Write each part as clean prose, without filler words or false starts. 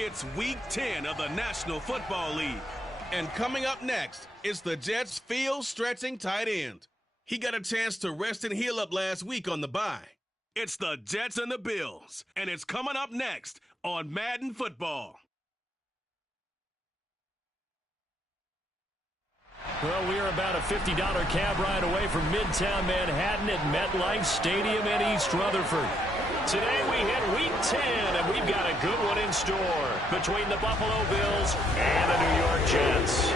It's Week 10 of the National Football League. And coming up next, it's the Jets' field-stretching tight end. He got a chance to rest and heal up last week on the bye. It's the Jets and the Bills, and it's coming up next on Madden Football. Well, we are about a $50 cab ride away from Midtown Manhattan at MetLife Stadium in East Rutherford. Today we hit Week 10, and we've got a good one in store between the Buffalo Bills and the New York Jets.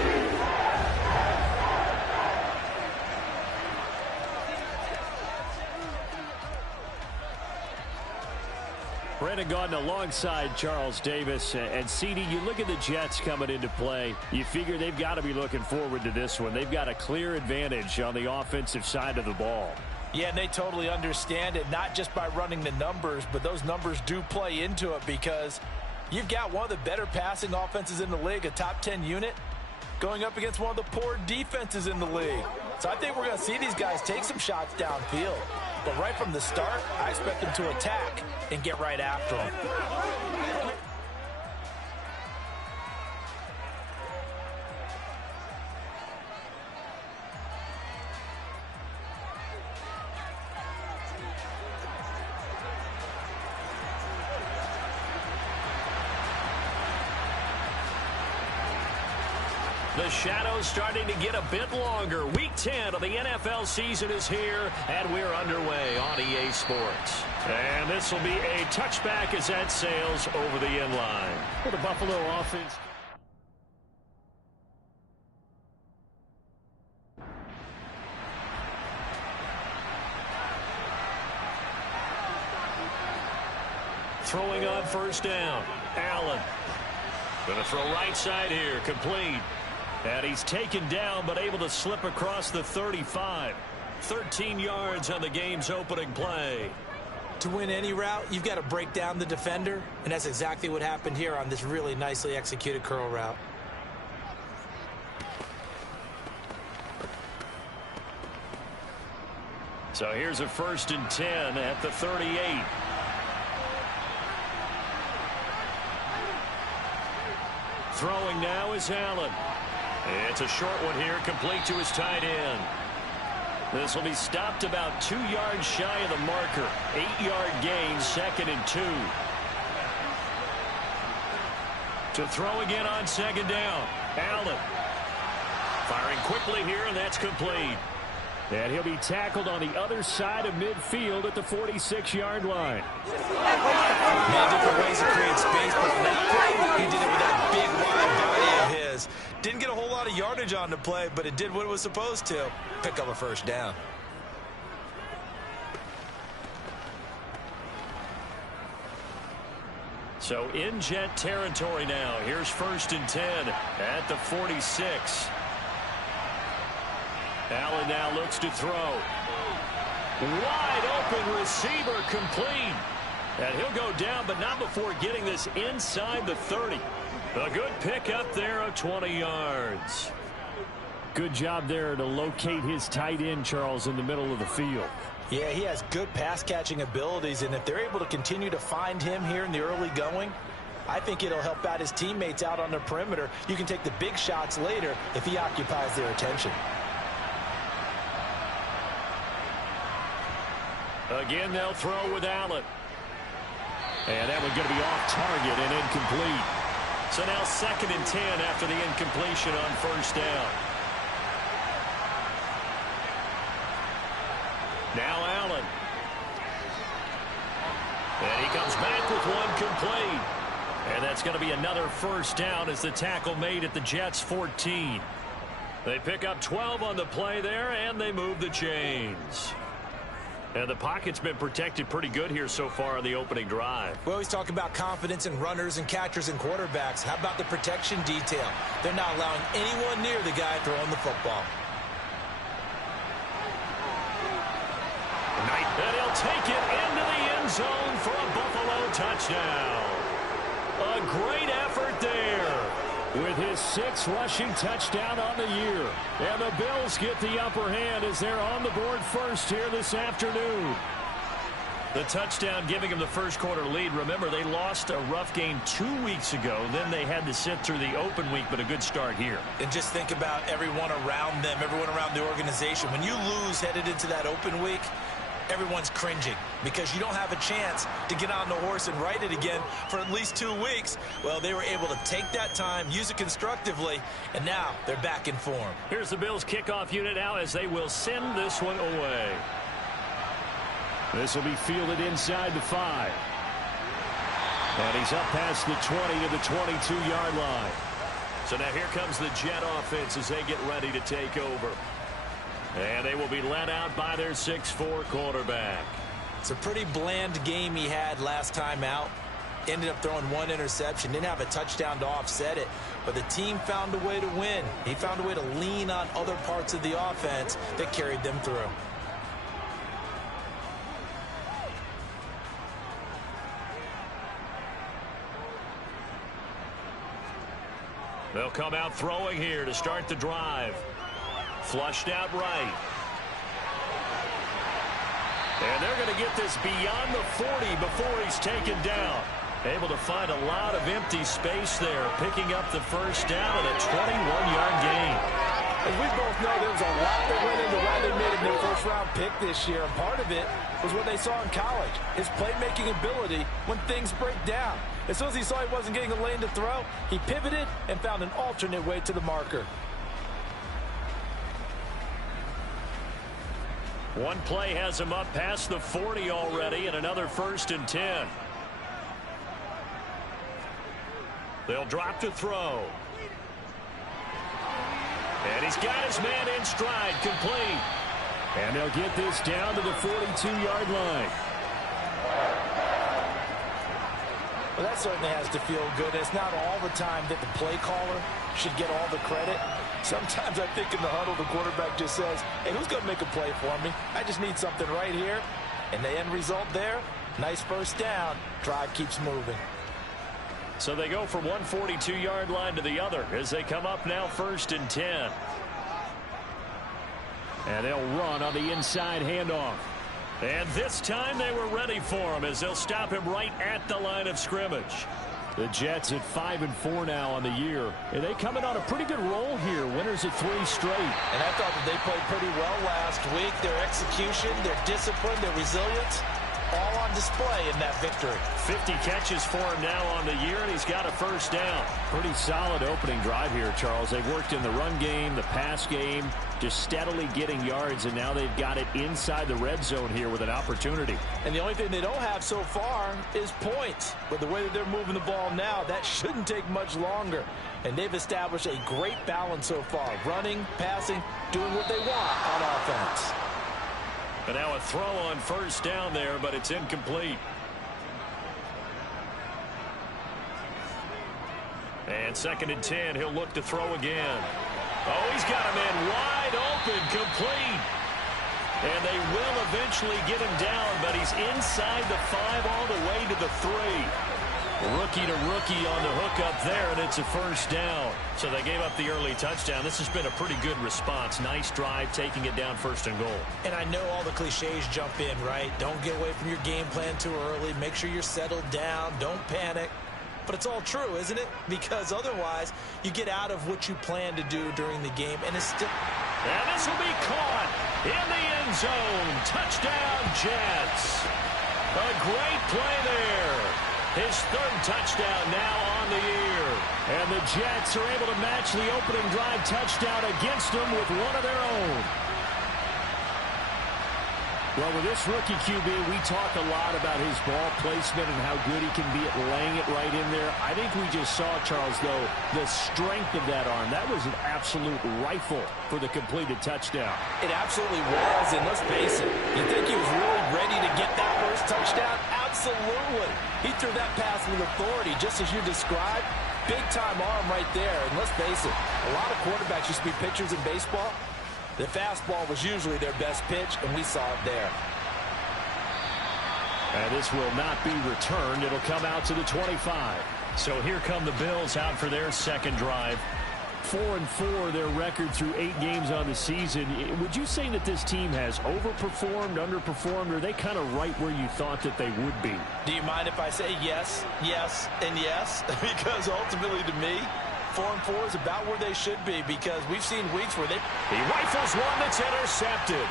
Brandon Gaudin alongside Charles Davis. And CD, you look at the Jets coming into play. You figure they've got to be looking forward to this one. They've got a clear advantage on the offensive side of the ball. Yeah, and they totally understand it, not just by running the numbers, but those numbers do play into it because you've got one of the better passing offenses in the league, a top 10 unit, going up against one of the poor defenses in the league. So I think we're going to see these guys take some shots downfield. But right from the start, I expect them to attack and get right after them. The shadow's starting to get a bit longer. Week 10 of the NFL season is here, and we're underway on EA Sports. And this will be a touchback as that sails over the end line. For the Buffalo offense. Throwing on first down. Allen. Going to throw right side here. Complete. And he's taken down, but able to slip across the 35. 13 yards on the game's opening play. To win any route, you've got to break down the defender, and that's exactly what happened here on this really nicely executed curl route. So here's a 1st and 10 at the 38. Throwing now is Allen. It's a short one here, complete to his tight end. This will be stopped about 2 yards shy of the marker. 8-yard gain, 2nd and 2. To throw again on 2nd down. Allen. Firing quickly here, and that's complete. And he'll be tackled on the other side of midfield at the 46-yard line. Many different ways to create space, but on that play, he did it with that big, wide body of his. Didn't get a whole lot of yardage on the play, but it did what it was supposed to. Pick up a 1st down. So in Jet territory now. Here's 1st and 10 at the 46. Allen now looks to throw. Wide open receiver complete. And he'll go down, but not before getting this inside the 30. A good pickup there of 20 yards. Good job there to locate his tight end, Charles, in the middle of the field. Yeah, he has good pass-catching abilities, and if they're able to continue to find him here in the early going, I think it'll help out his teammates out on the perimeter. You can take the big shots later if he occupies their attention. Again, they'll throw with Allen. And that one's going to be off target and incomplete. So now 2nd and 10 after the incompletion on 1st down. Now Allen. And he comes back with one complete. And that's going to be another 1st down as the tackle made at the Jets' 14. They pick up 12 on the play there, and they move the chains. And the pocket's been protected pretty good here so far on the opening drive. We always talk about confidence in runners and catchers and quarterbacks. How about the protection detail? They're not allowing anyone near the guy throwing the football. And he'll take it into the end zone for a Buffalo touchdown. A great effort there with his 6th rushing touchdown on the year. And the Bills get the upper hand as they're on the board first here this afternoon. The touchdown giving them the first quarter lead. Remember, they lost a rough game 2 weeks ago. Then they had to sit through the open week, but a good start here. And just think about everyone around them, everyone around the organization. When you lose headed into that open week, everyone's cringing because you don't have a chance to get on the horse and ride it again for at least 2 weeks. Well, they were able to take that time, use it constructively, and now they're back in form. Here's the Bills kickoff unit now as they will send this one away. This will be fielded inside the 5. And he's up past the 20 to the 22-yard line. So now here comes the Jet offense as they get ready to take over. And they will be led out by their 6'4" quarterback. It's a pretty bland game he had last time out. Ended up throwing 1 interception. Didn't have a touchdown to offset it. But the team found a way to win. He found a way to lean on other parts of the offense that carried them through. They'll come out throwing here to start the drive. Flushed out right. And they're going to get this beyond the 40 before he's taken down. Able to find a lot of empty space there, picking up the first down and a 21-yard gain. As we both know, there was a lot that went into why they made him their first-round pick this year. And part of it was what they saw in college, his playmaking ability when things break down. As soon as he saw he wasn't getting a lane to throw, he pivoted and found an alternate way to the marker. One play has him up past the 40 already, and another 1st and 10. They'll drop to throw. And he's got his man in stride, complete. And they'll get this down to the 42-yard line. Well, that certainly has to feel good. It's not all the time that the play caller should get all the credit. Sometimes I think in the huddle, the quarterback just says, hey, who's going to make a play for me? I just need something right here. And the end result there, nice first down. Drive keeps moving. So they go from one 42-yard line to the other as they come up now 1st and 10. And they'll run on the inside handoff. And this time they were ready for him as they'll stop him right at the line of scrimmage. The Jets at 5-4 now on the year. And they coming on a pretty good roll here. Winners of 3 straight. And I thought that they played pretty well last week. Their execution, their discipline, their resilience, all on display in that victory. 50 catches for him now on the year, and he's got a first down. Pretty solid opening drive here, Charles. They've worked in the run game, the pass game, just steadily getting yards, and now they've got it inside the red zone here with an opportunity. And the only thing they don't have so far is points. But the way that they're moving the ball now, that shouldn't take much longer. And they've established a great balance so far. Running, passing, doing what they want on offense. And now a throw on first down there, but it's incomplete. And 2nd and 10, he'll look to throw again. Oh, he's got a man wide open, complete. And they will eventually get him down, but he's inside the 5 all the way to the 3. Rookie to rookie on the hook up there, and it's a first down. So they gave up the early touchdown. This has been a pretty good response. Nice drive, taking it down 1st and goal. And I know all the cliches jump in, right? Don't get away from your game plan too early. Make sure you're settled down. Don't panic. But it's all true, isn't it? Because otherwise, you get out of what you plan to do during the game, and it's still... And this will be caught in the end zone. Touchdown, Jets. A great play there. His 3rd touchdown now on the year. And the Jets are able to match the opening drive touchdown against them with one of their own. Well, with this rookie QB, we talk a lot about his ball placement and how good he can be at laying it right in there. I think we just saw, Charles, though, the strength of that arm. That was an absolute rifle for the completed touchdown. It absolutely was, and let's face it, you think he was really ready to get that first touchdown? Absolutely. He threw that pass with authority, just as you described. Big-time arm right there, and let's face it, a lot of quarterbacks used to be pitchers in baseball. The fastball was usually their best pitch, and we saw it there. And this will not be returned. It'll come out to the 25. So here come the Bills out for their second drive. 4-4, their record through 8 games on the season. Would you say that this team has overperformed, underperformed, or are they kind of right where you thought that they would be? Do you mind if I say yes, yes, and yes? Because ultimately to me, 4-4 is about where they should be, because we've seen weeks where he rifles one that's intercepted.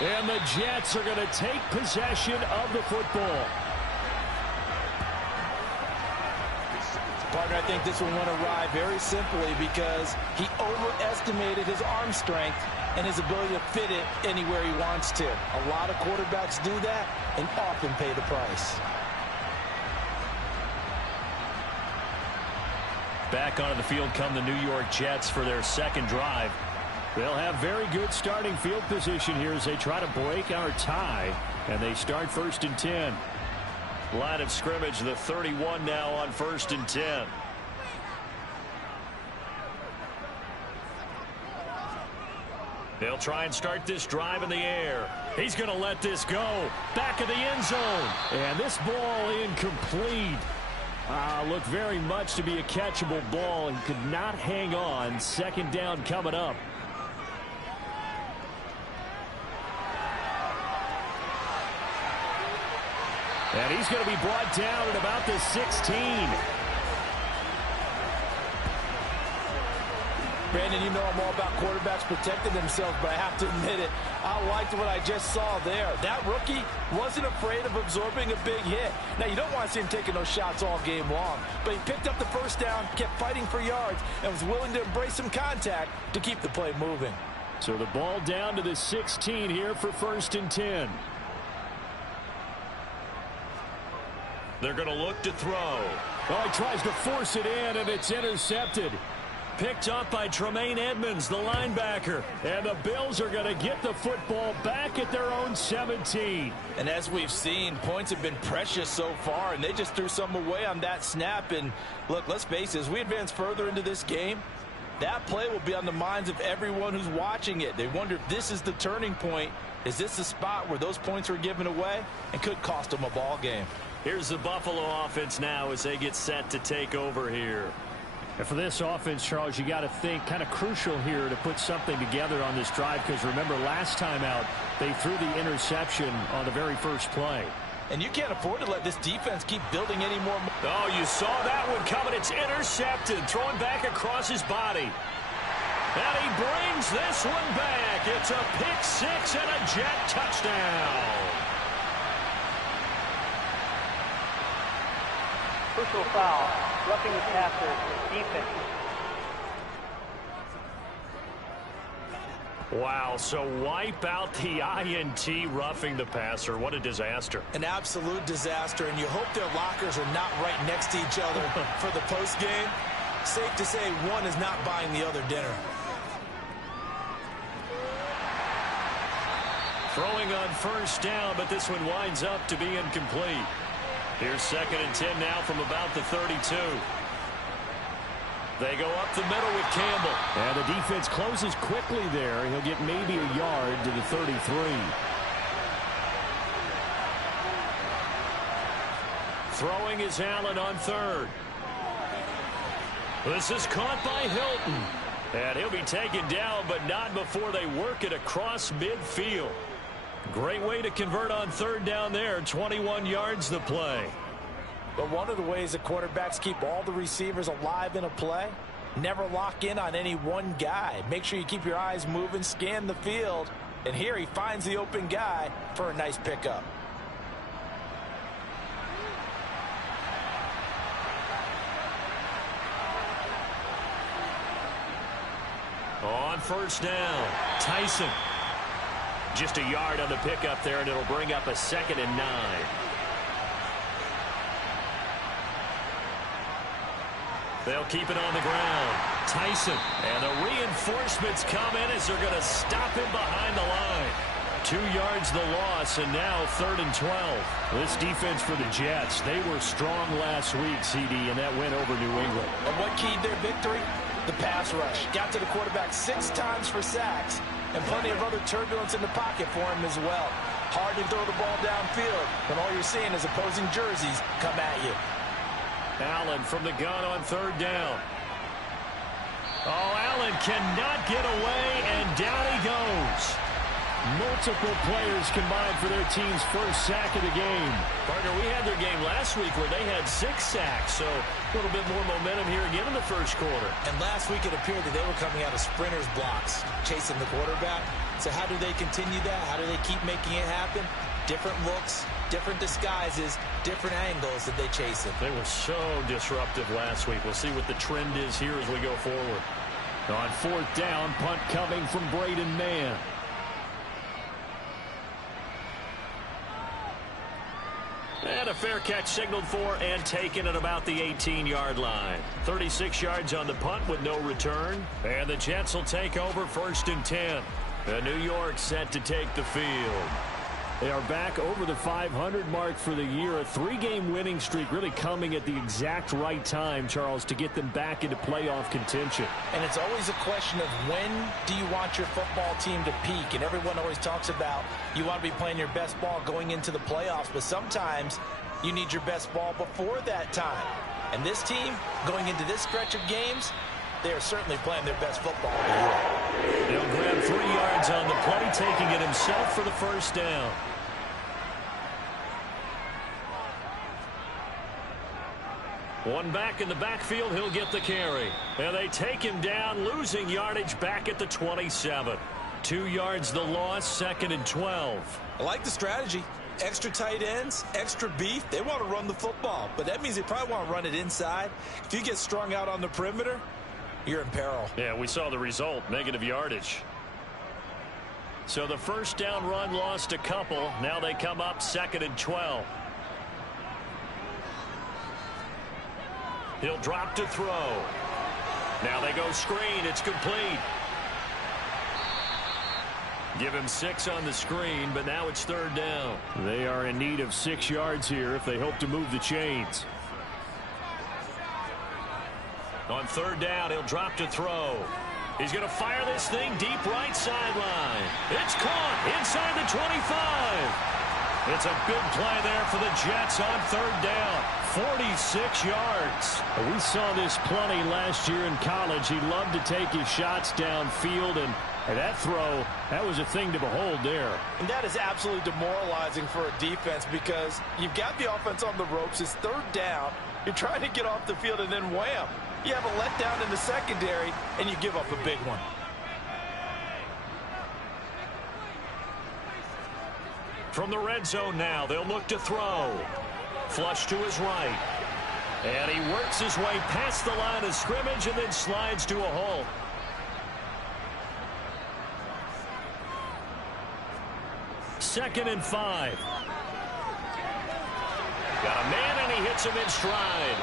And the Jets are going to take possession of the football. Partner, I think this one went awry very simply because he overestimated his arm strength and his ability to fit it anywhere he wants to. A lot of quarterbacks do that and often pay the price. Back onto the field come the New York Jets for their second drive. They'll have very good starting field position here as they try to break our tie, and they start 1st and 10. Line of scrimmage, the 31 now on 1st and 10. They'll try and start this drive in the air. He's going to let this go. Back of the end zone. And this ball incomplete. Looked very much to be a catchable ball and could not hang on. 2nd down coming up. And he's going to be brought down at about the 16. Brandon, you know I'm all about quarterbacks protecting themselves, but I have to admit it, I liked what I just saw there. That rookie wasn't afraid of absorbing a big hit. Now, you don't want to see him taking those shots all game long, but he picked up the 1st down, kept fighting for yards, and was willing to embrace some contact to keep the play moving. So the ball down to the 16 here for 1st and 10. They're going to look to throw. Oh, he tries to force it in, and it's intercepted. Picked up by Tremaine Edmonds, the linebacker. And the Bills are going to get the football back at their own 17. And as we've seen, points have been precious so far, and they just threw some away on that snap. And look, let's face it, as we advance further into this game, that play will be on the minds of everyone who's watching it. They wonder if this is the turning point. Is this the spot where those points were given away and could cost them a ball game? Here's the Buffalo offense now as they get set to take over here. And for this offense, Charles, you got to think kind of crucial here to put something together on this drive, because remember last time out they threw the interception on the very first play. And you can't afford to let this defense keep building any more. Oh, you saw that one coming. It's intercepted. Throwing back across his body. And he brings this one back. It's a pick six and a Jet touchdown. Personal foul, roughing the passer, defense. Wow, so wipe out the INT, roughing the passer. What a disaster. An absolute disaster, and you hope their lockers are not right next to each other for the postgame. Safe to say one is not buying the other dinner. Throwing on 1st down, but this one winds up to be incomplete. Here's 2nd and 10 now from about the 32. They go up the middle with Campbell. And the defense closes quickly there. He'll get maybe a yard to the 33. Throwing is Allen on 3rd. This is caught by Hilton. And he'll be taken down, but not before they work it across midfield. Great way to convert on 3rd down there. 21 yards the play. But one of the ways that quarterbacks keep all the receivers alive in a play, never lock in on any one guy. Make sure you keep your eyes moving, scan the field. And here he finds the open guy for a nice pickup. On 1st down, Tyson. Just a yard on the pickup there, and it'll bring up a 2nd and 9. They'll keep it on the ground. Tyson. And the reinforcements come in as they're going to stop him behind the line. 2 yards the loss, and now 3rd and 12. This defense for the Jets, they were strong last week, CD, and that went over New England. And what keyed their victory? The pass rush. Got to the quarterback 6 times for sacks, and plenty of other turbulence in the pocket for him as well. Hard to throw the ball downfield when all you're seeing is opposing jerseys come at you. Allen from the gun on 3rd down. Oh, Allen cannot get away, and down he goes. Multiple players combined for their team's first sack of the game. Partner, we had their game last week where they had 6 sacks, so a little bit more momentum here again in the first quarter. And last week it appeared that they were coming out of sprinters blocks, chasing the quarterback. So how do they continue that? How do they keep making it happen? Different looks, different disguises, different angles that they chase it. They were so disruptive last week. We'll see what the trend is here as we go forward. On 4th down, punt coming from Braden Mann. And a fair catch signaled for and taken at about the 18-yard line. 36 yards on the punt with no return. And the Jets will take over 1st and 10. And New York set to take the field. They are back over the 500 mark for the year. A 3-game winning streak really coming at the exact right time, Charles, to get them back into playoff contention. And it's always a question of when do you want your football team to peak? And everyone always talks about you want to be playing your best ball going into the playoffs, but sometimes you need your best ball before that time. And this team, going into this stretch of games, they are certainly playing their best football of the year. He'll grab 3 yards on the play, taking it himself for the first down. One back in the backfield, he'll get the carry. And they take him down, losing yardage back at the 27. 2 yards the loss, 2nd and 12. I like the strategy. Extra tight ends, extra beef. They want to run the football, but that means they probably want to run it inside. If you get strung out on the perimeter, you're in peril. Yeah, we saw the result, negative yardage. So the first down run lost a couple. Now they come up 2nd and 12. He'll drop to throw. Now they go screen. It's complete. Give him 6 on the screen, but now it's 3rd down. They are in need of 6 yards here if they hope to move the chains. On 3rd down, he'll drop to throw. He's going to fire this thing deep right sideline. It's caught inside the 25. It's a big play there for the Jets on 3rd down. 46 yards. We saw this plenty last year in college. He loved to take his shots downfield, and that throw, that was a thing to behold there. And that is absolutely demoralizing for a defense because you've got the offense on the ropes. It's 3rd down. You're trying to get off the field, and then wham. You have a letdown in the secondary, and you give up a big one. From the red zone now, they'll look to throw. Flush to his right. And he works his way past the line of scrimmage and then slides to a halt. Second and 5. Got a man, and he hits him in stride.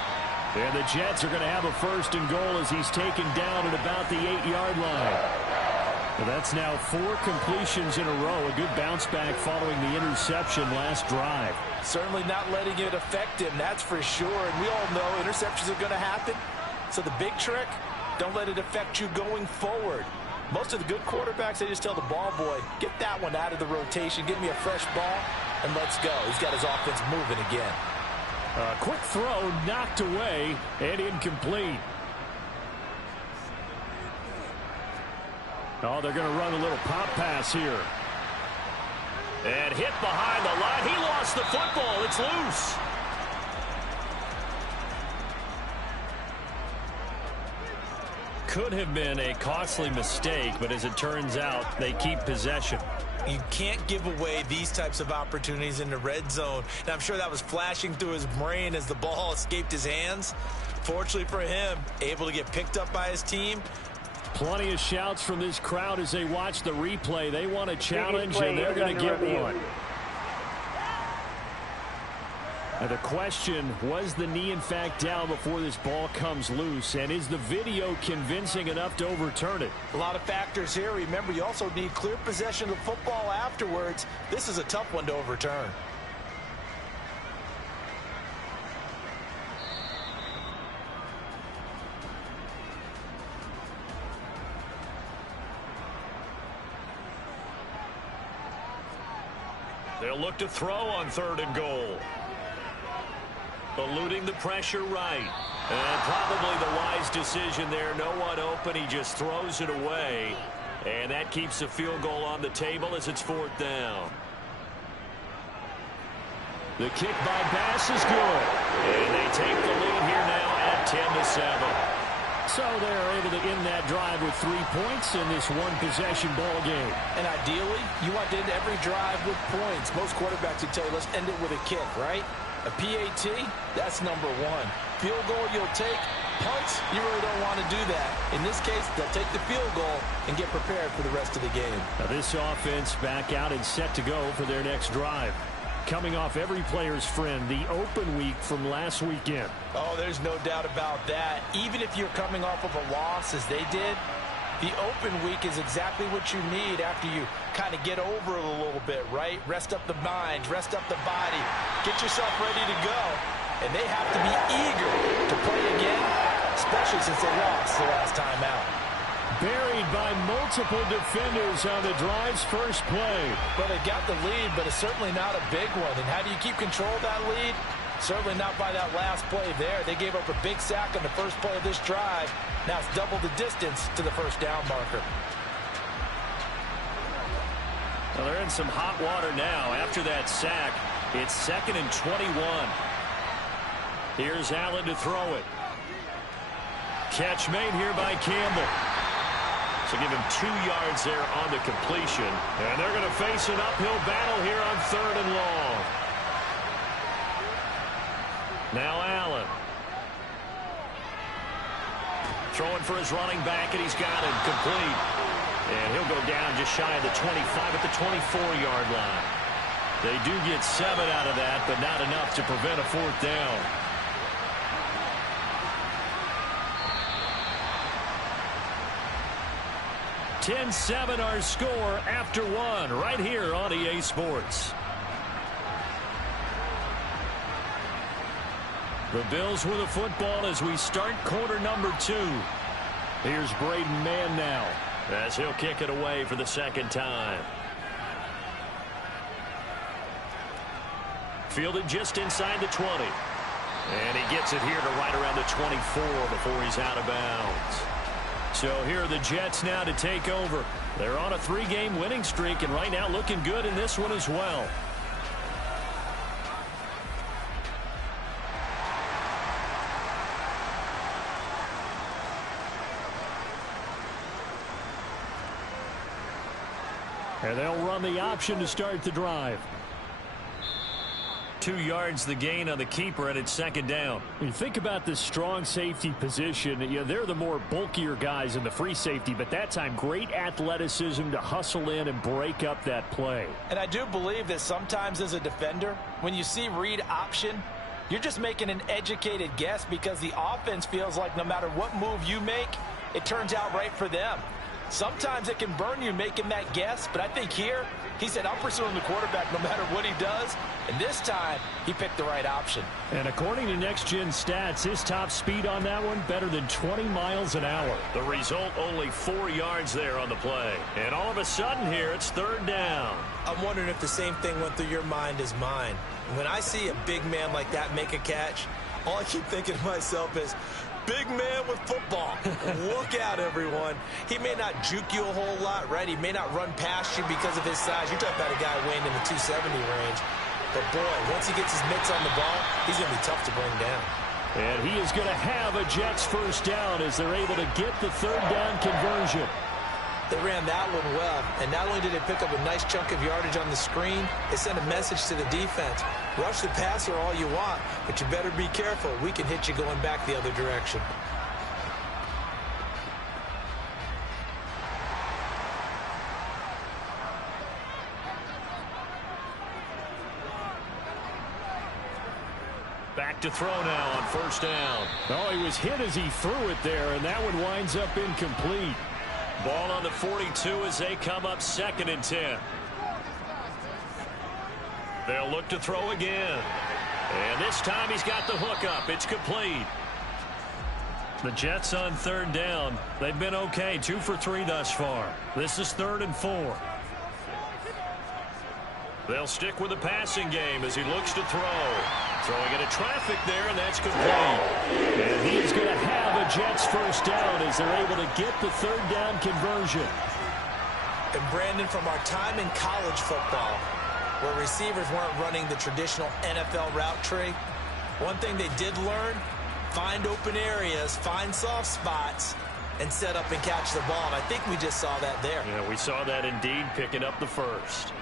And the Jets are going to have a 1st and goal as he's taken down at about the 8-yard line. Well, that's now 4 completions in a row. A good bounce back following the interception last drive. Certainly not letting it affect him, that's for sure. And we all know interceptions are going to happen. So the big trick, don't let it affect you going forward. Most of the good quarterbacks, they just tell the ball boy, get that one out of the rotation, give me a fresh ball, and let's go. He's got his offense moving again. A quick throw knocked away and incomplete. Oh, they're going to run a little pop pass here. And hit behind the line. He lost the football. It's loose. Could have been a costly mistake, but as it turns out, they keep possession. You can't give away these types of opportunities in the red zone. Now, I'm sure that was flashing through his brain as the ball escaped his hands. Fortunately for him, able to get picked up by his team. Plenty of shouts from this crowd as they watch the replay. They want a challenge, and they're going to get one. Now the question, was the knee in fact down before this ball comes loose? And is the video convincing enough to overturn it? A lot of factors here. Remember, you also need clear possession of the football afterwards. This is a tough one to overturn. They'll look to throw on 3rd and goal. Eluding the pressure right. And probably the wise decision there. No one open. He just throws it away. And that keeps the field goal on the table as it's 4th down. The kick by Bass is good. And they take the lead here now at 10-7. So they're able to end that drive with 3 points in this one-possession ball game. And ideally, you want to end every drive with points. Most quarterbacks would tell you, let's end it with a kick, right? A PAT, that's number one. Field goal you'll take. Punts, you really don't want to do that. In this case, they'll take the field goal and get prepared for the rest of the game. Now this offense back out and set to go for their next drive. Coming off every player's friend, the open week from last weekend. Oh, there's no doubt about that. Even if you're coming off of a loss as they did, the open week is exactly what you need after you kind of get over it a little bit, right? Rest up the mind, rest up the body, get yourself ready to go. And they have to be eager to play again, especially since they lost the last time out. Buried by multiple defenders on the drive's first play. Well, they got the lead, but it's certainly not a big one. And how do you keep control of that lead? Certainly not by that last play there. They gave up a big sack on the first play of this drive. Now it's double the distance to the first down marker. Well, they're in some hot water now. After that sack, it's 2nd and 21. Here's Allen to throw it. Catch made here by Campbell. So give him 2 yards there on the completion. And they're going to face an uphill battle here on 3rd and long. Now Allen. Throwing for his running back, and he's got it complete. And he'll go down just shy of the 25 at the 24-yard line. They do get 7 out of that, but not enough to prevent a 4th down. (10-7) our score after 1 right here on EA Sports. The Bills with a football as we start quarter number 2. Here's Braden Mann now as he'll kick it away for the 2nd time. Fielded just inside the 20. And he gets it here to right around the 24 before he's out of bounds. So here are the Jets now to take over. They're on a 3-game winning streak and right now looking good in this one as well. And they'll run the option to start the drive. 2 yards the gain on the keeper, and it's 2nd down. When you think about this strong safety position, they're the more bulkier guys in the free safety, but that time great athleticism to hustle in and break up that play. And I do believe that sometimes as a defender, when you see read option, you're just making an educated guess because the offense feels like no matter what move you make, it turns out right for them. Sometimes it can burn you making that guess, but I think here, he said, I'm pursuing the quarterback no matter what he does. And this time, he picked the right option. And according to Next Gen Stats, his top speed on that one, better than 20 miles an hour. The result, only 4 yards there on the play. And all of a sudden here, it's 3rd down. I'm wondering if the same thing went through your mind as mine. When I see a big man like that make a catch, all I keep thinking to myself is, big man with football. Look out, everyone. He may not juke you a whole lot, right? He may not run past you because of his size. You're talking about a guy weighing in the 270 range. But, boy, once he gets his mitts on the ball, he's going to be tough to bring down. And he is going to have a Jets 1st down as they're able to get the 3rd down conversion. They ran that one well, and not only did they pick up a nice chunk of yardage on the screen, they sent a message to the defense. Rush the passer all you want, but you better be careful. We can hit you going back the other direction. Back to throw now on 1st down. Oh, he was hit as he threw it there, and that one winds up incomplete. Ball on the 42 as they come up 2nd and 10. They'll look to throw again. And this time he's got the hook up. It's complete. The Jets on 3rd down. They've been okay. 2 for 3 thus far. This is 3rd and 4. They'll stick with the passing game as he looks to throw. Throwing into traffic there, and that's complete. And he's going to have a Jets first down as they're able to get the third down conversion. And Brandon, from our time in college football, where receivers weren't running the traditional NFL route tree, one thing they did learn, find open areas, find soft spots, and set up and catch the ball. And I think we just saw that there. Yeah, we saw that indeed, picking up the first.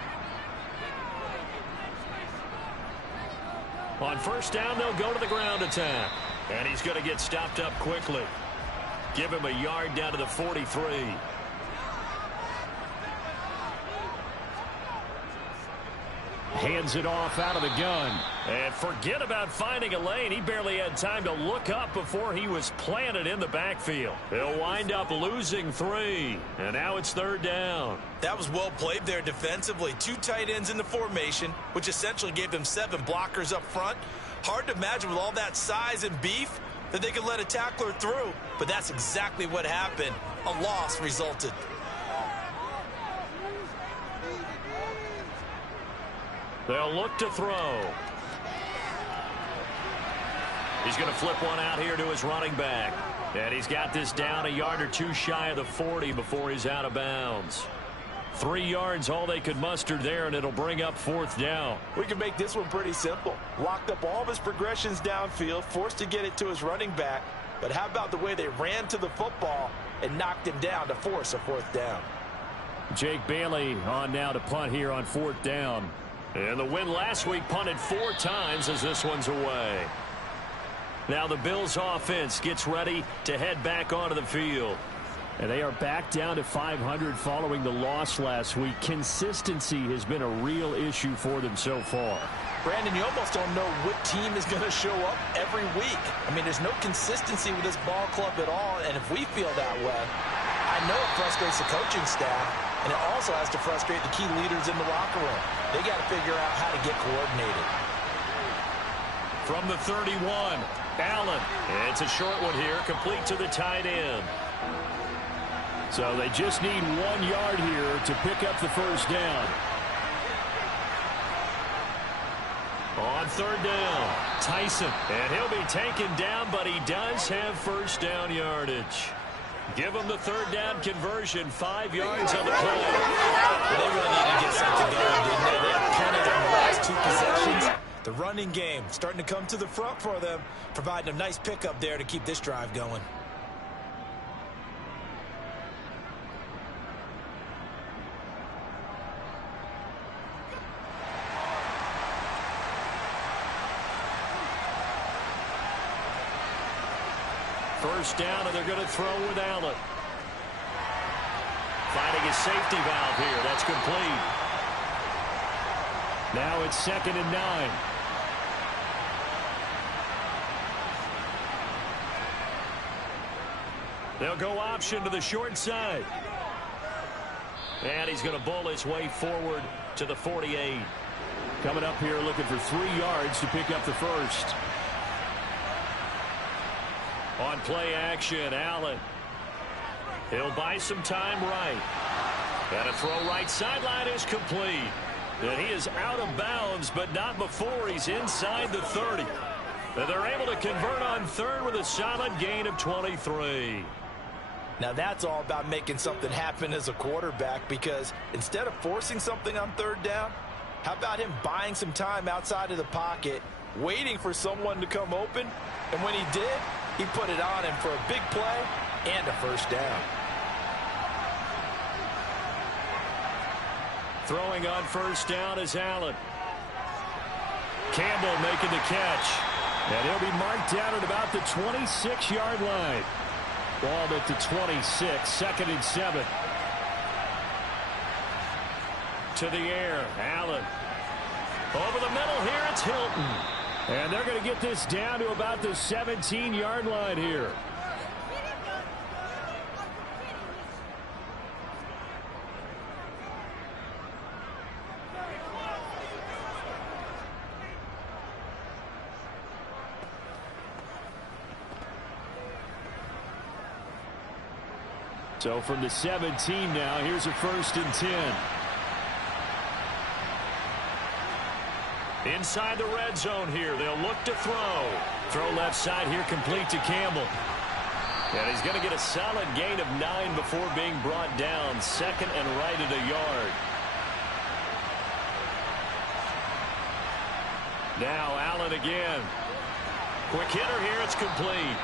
On first down, they'll go to the ground attack. And he's going to get stopped up quickly. Give him a yard down to the 43. Hands it off out of the gun. And forget about finding a lane. He barely had time to look up before he was planted in the backfield. He'll wind up losing 3. And now it's third down. That was well played there defensively. 2 tight ends in the formation, which essentially gave them 7 blockers up front. Hard to imagine with all that size and beef that they could let a tackler through. But that's exactly what happened. A loss resulted. They'll look to throw. He's going to flip one out here to his running back. And he's got this down a yard or 2 shy of the 40 before he's out of bounds. 3 yards all they could muster there, and it'll bring up fourth down. We can make this one pretty simple. Locked up all of his progressions downfield, forced to get it to his running back. But how about the way they ran to the football and knocked him down to force a fourth down? Jake Bailey on now to punt here on fourth down. And the win last week punted 4 times as this one's away. Now the Bills offense gets ready to head back onto the field. And they are back down to 500 following the loss last week. Consistency has been a real issue for them so far. Brandon, you almost don't know what team is going to show up every week. I mean, there's no consistency with this ball club at all, and if we feel that way, I know it frustrates the coaching staff, and it also has to frustrate the key leaders in the locker room. They got to figure out how to get coordinated. From the 31, Allen. It's a short one here, complete to the tight end. So they just need 1 yard here to pick up the first down. On third down, Tyson. And he'll be taken down, but he does have first down yardage. Give him the third down conversion, 5 yards on the play. Well, they really need to get something going, didn't they? They have punted on the last 2 possessions. The running game starting to come to the front for them, providing a nice pickup there to keep this drive going. First down, and they're going to throw with Allen. Finding his safety valve here. That's complete. Now it's 2nd and 9. They'll go option to the short side. And he's going to bowl his way forward to the 48. Coming up here looking for 3 yards to pick up the first. On play action, Allen. He'll buy some time right. And a throw right sideline is complete. And he is out of bounds, but not before he's inside the 30. And they're able to convert on third with a solid gain of 23. Now that's all about making something happen as a quarterback, because instead of forcing something on third down, how about him buying some time outside of the pocket, waiting for someone to come open, and when he did, he put it on him for a big play and a first down. Throwing on first down is Allen. Campbell making the catch. And he'll be marked down at about the 26-yard line. Ball at the 26, 2nd and 7. To the air, Allen. Over the middle here, it's Hilton. And they're going to get this down to about the 17-yard line here. So from the 17 now, here's a 1st and 10. Inside the red zone here. They'll look to throw. Throw left side here, complete to Campbell. And he's going to get a solid gain of 9 before being brought down. Second and right at a yard. Now Allen again. Quick hitter here. It's complete.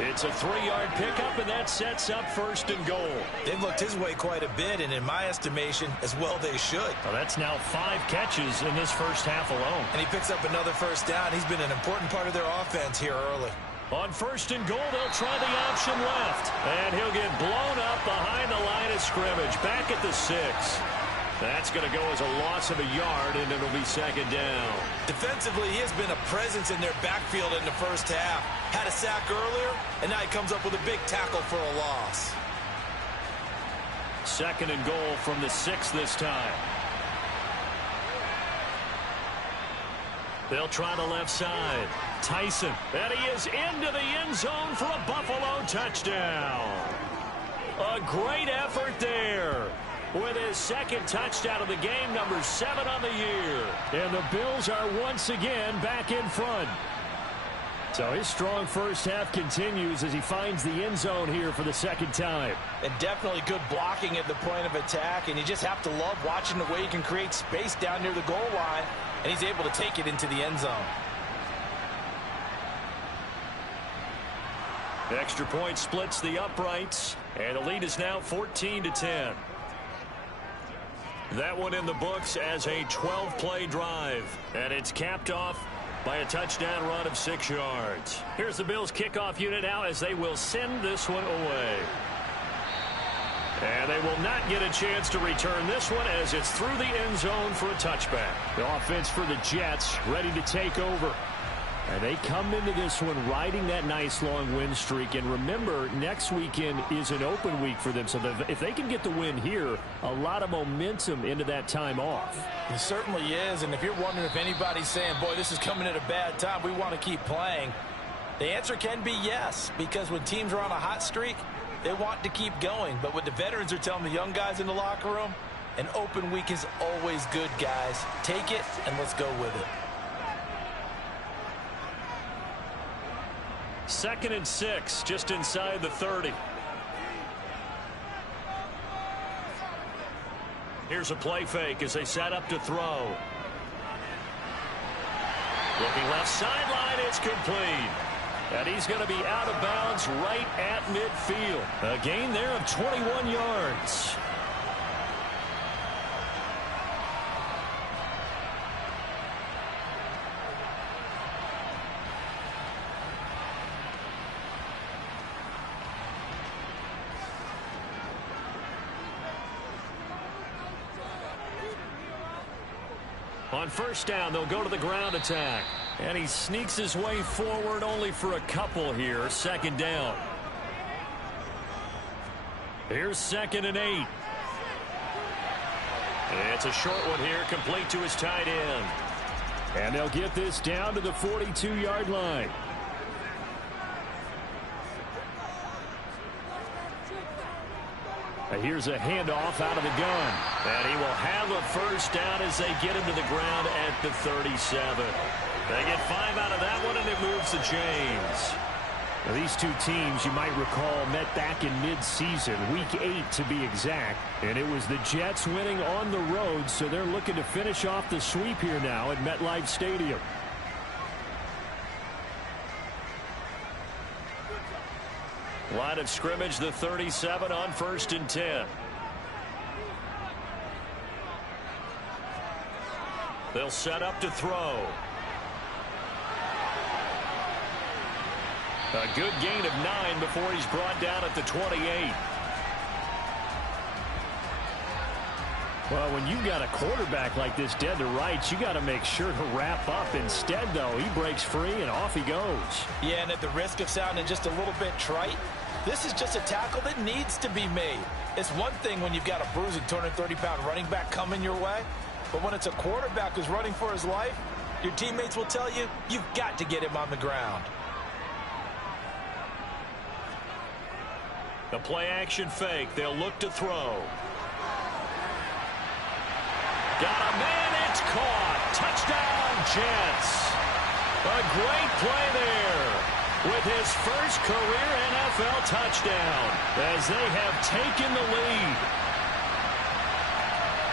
It's a 3-yard pickup, and that sets up first and goal. They've looked his way quite a bit, and in my estimation, as well they should. Well, that's now 5 catches in this first half alone. And he picks up another first down. He's been an important part of their offense here early. On first and goal, they'll try the option left. And he'll get blown up behind the line of scrimmage. Back at the 6. That's going to go as a loss of a yard, and it'll be second down. Defensively, he has been a presence in their backfield in the first half. Had a sack earlier, and now he comes up with a big tackle for a loss. Second and goal from the 6 this time. They'll try the left side. Tyson. And he is into the end zone for a Buffalo touchdown. A great effort there. With his second touchdown of the game, number 7 on the year. And the Bills are once again back in front. So his strong first half continues as he finds the end zone here for the second time. And definitely good blocking at the point of attack. And you just have to love watching the way he can create space down near the goal line. And he's able to take it into the end zone. Extra point splits the uprights. And the lead is now 14-10. That one in the books as a 12-play drive. And it's capped off by a touchdown run of 6 yards. Here's the Bills kickoff unit now as they will send this one away. And they will not get a chance to return this one as it's through the end zone for a touchback. The offense for the Jets ready to take over. And they come into this one riding that nice long win streak. And remember, next weekend is an open week for them. So if they can get the win here, a lot of momentum into that time off. It certainly is. And if you're wondering if anybody's saying, boy, this is coming at a bad time, we want to keep playing, the answer can be yes. Because when teams are on a hot streak, they want to keep going. But what the veterans are telling the young guys in the locker room, an open week is always good, guys. Take it and let's go with it. Second and 6, just inside the 30. Here's a play fake as they set up to throw. Looking left sideline, it's complete. And he's going to be out of bounds right at midfield. A gain there of 21 yards. On first down, they'll go to the ground attack. And he sneaks his way forward only for a couple here. Second down. Here's second and 8. It's a short one here, complete to his tight end. And they'll get this down to the 42-yard line. Here's a handoff out of the gun. And he will have a first down as they get him to the ground at the 37. They get 5 out of that one, and it moves the chains. Now, these two teams, you might recall, met back in mid-season, week 8 to be exact. And it was the Jets winning on the road, so they're looking to finish off the sweep here now at MetLife Stadium. Line of scrimmage, the 37 on first and 10. They'll set up to throw. A good gain of 9 before he's brought down at the 28. Well, when you got a quarterback like this dead to rights, you got to make sure to wrap up. Instead, though, he breaks free and off he goes. Yeah, and at the risk of sounding just a little bit trite, this is just a tackle that needs to be made. It's one thing when you've got a bruising 230-pound running back coming your way, but when it's a quarterback who's running for his life, your teammates will tell you, you've got to get him on the ground. The play-action fake. They'll look to throw. Got a man. It's caught. Touchdown. Jets. A great play there with his first career NFL touchdown as they have taken the lead.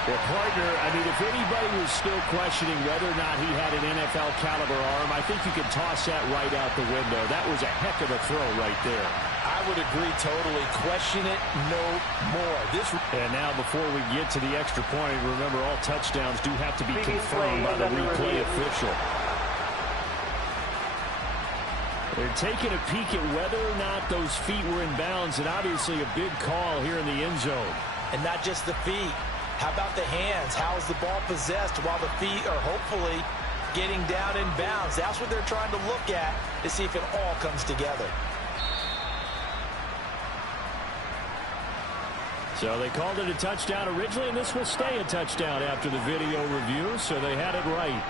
Well, partner, I mean, if anybody was still questioning whether or not he had an NFL caliber arm, I think you can toss that right out the window. That was a heck of a throw right there. I would agree totally. Question it no more. And now before we get to the extra point, remember all touchdowns do have to be confirmed by the replay official. They're taking a peek at whether or not those feet were in bounds, and obviously a big call here in the end zone. And not just the feet. How about the hands? How is the ball possessed while the feet are hopefully getting down in bounds? That's what they're trying to look at to see if it all comes together. So they called it a touchdown originally, and this will stay a touchdown after the video review, so they had it right.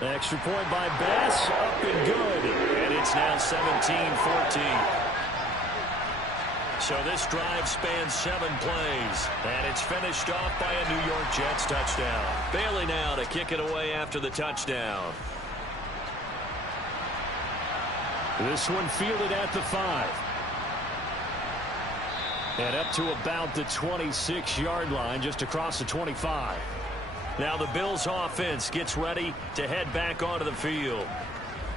The extra point by Bass, up and good. And it's now 17-14. So this drive spans 7 plays, and it's finished off by a New York Jets touchdown. Bailey now to kick it away after the touchdown. This one fielded at the 5. And up to about the 26-yard line, just across the 25. Now the Bills offense gets ready to head back onto the field.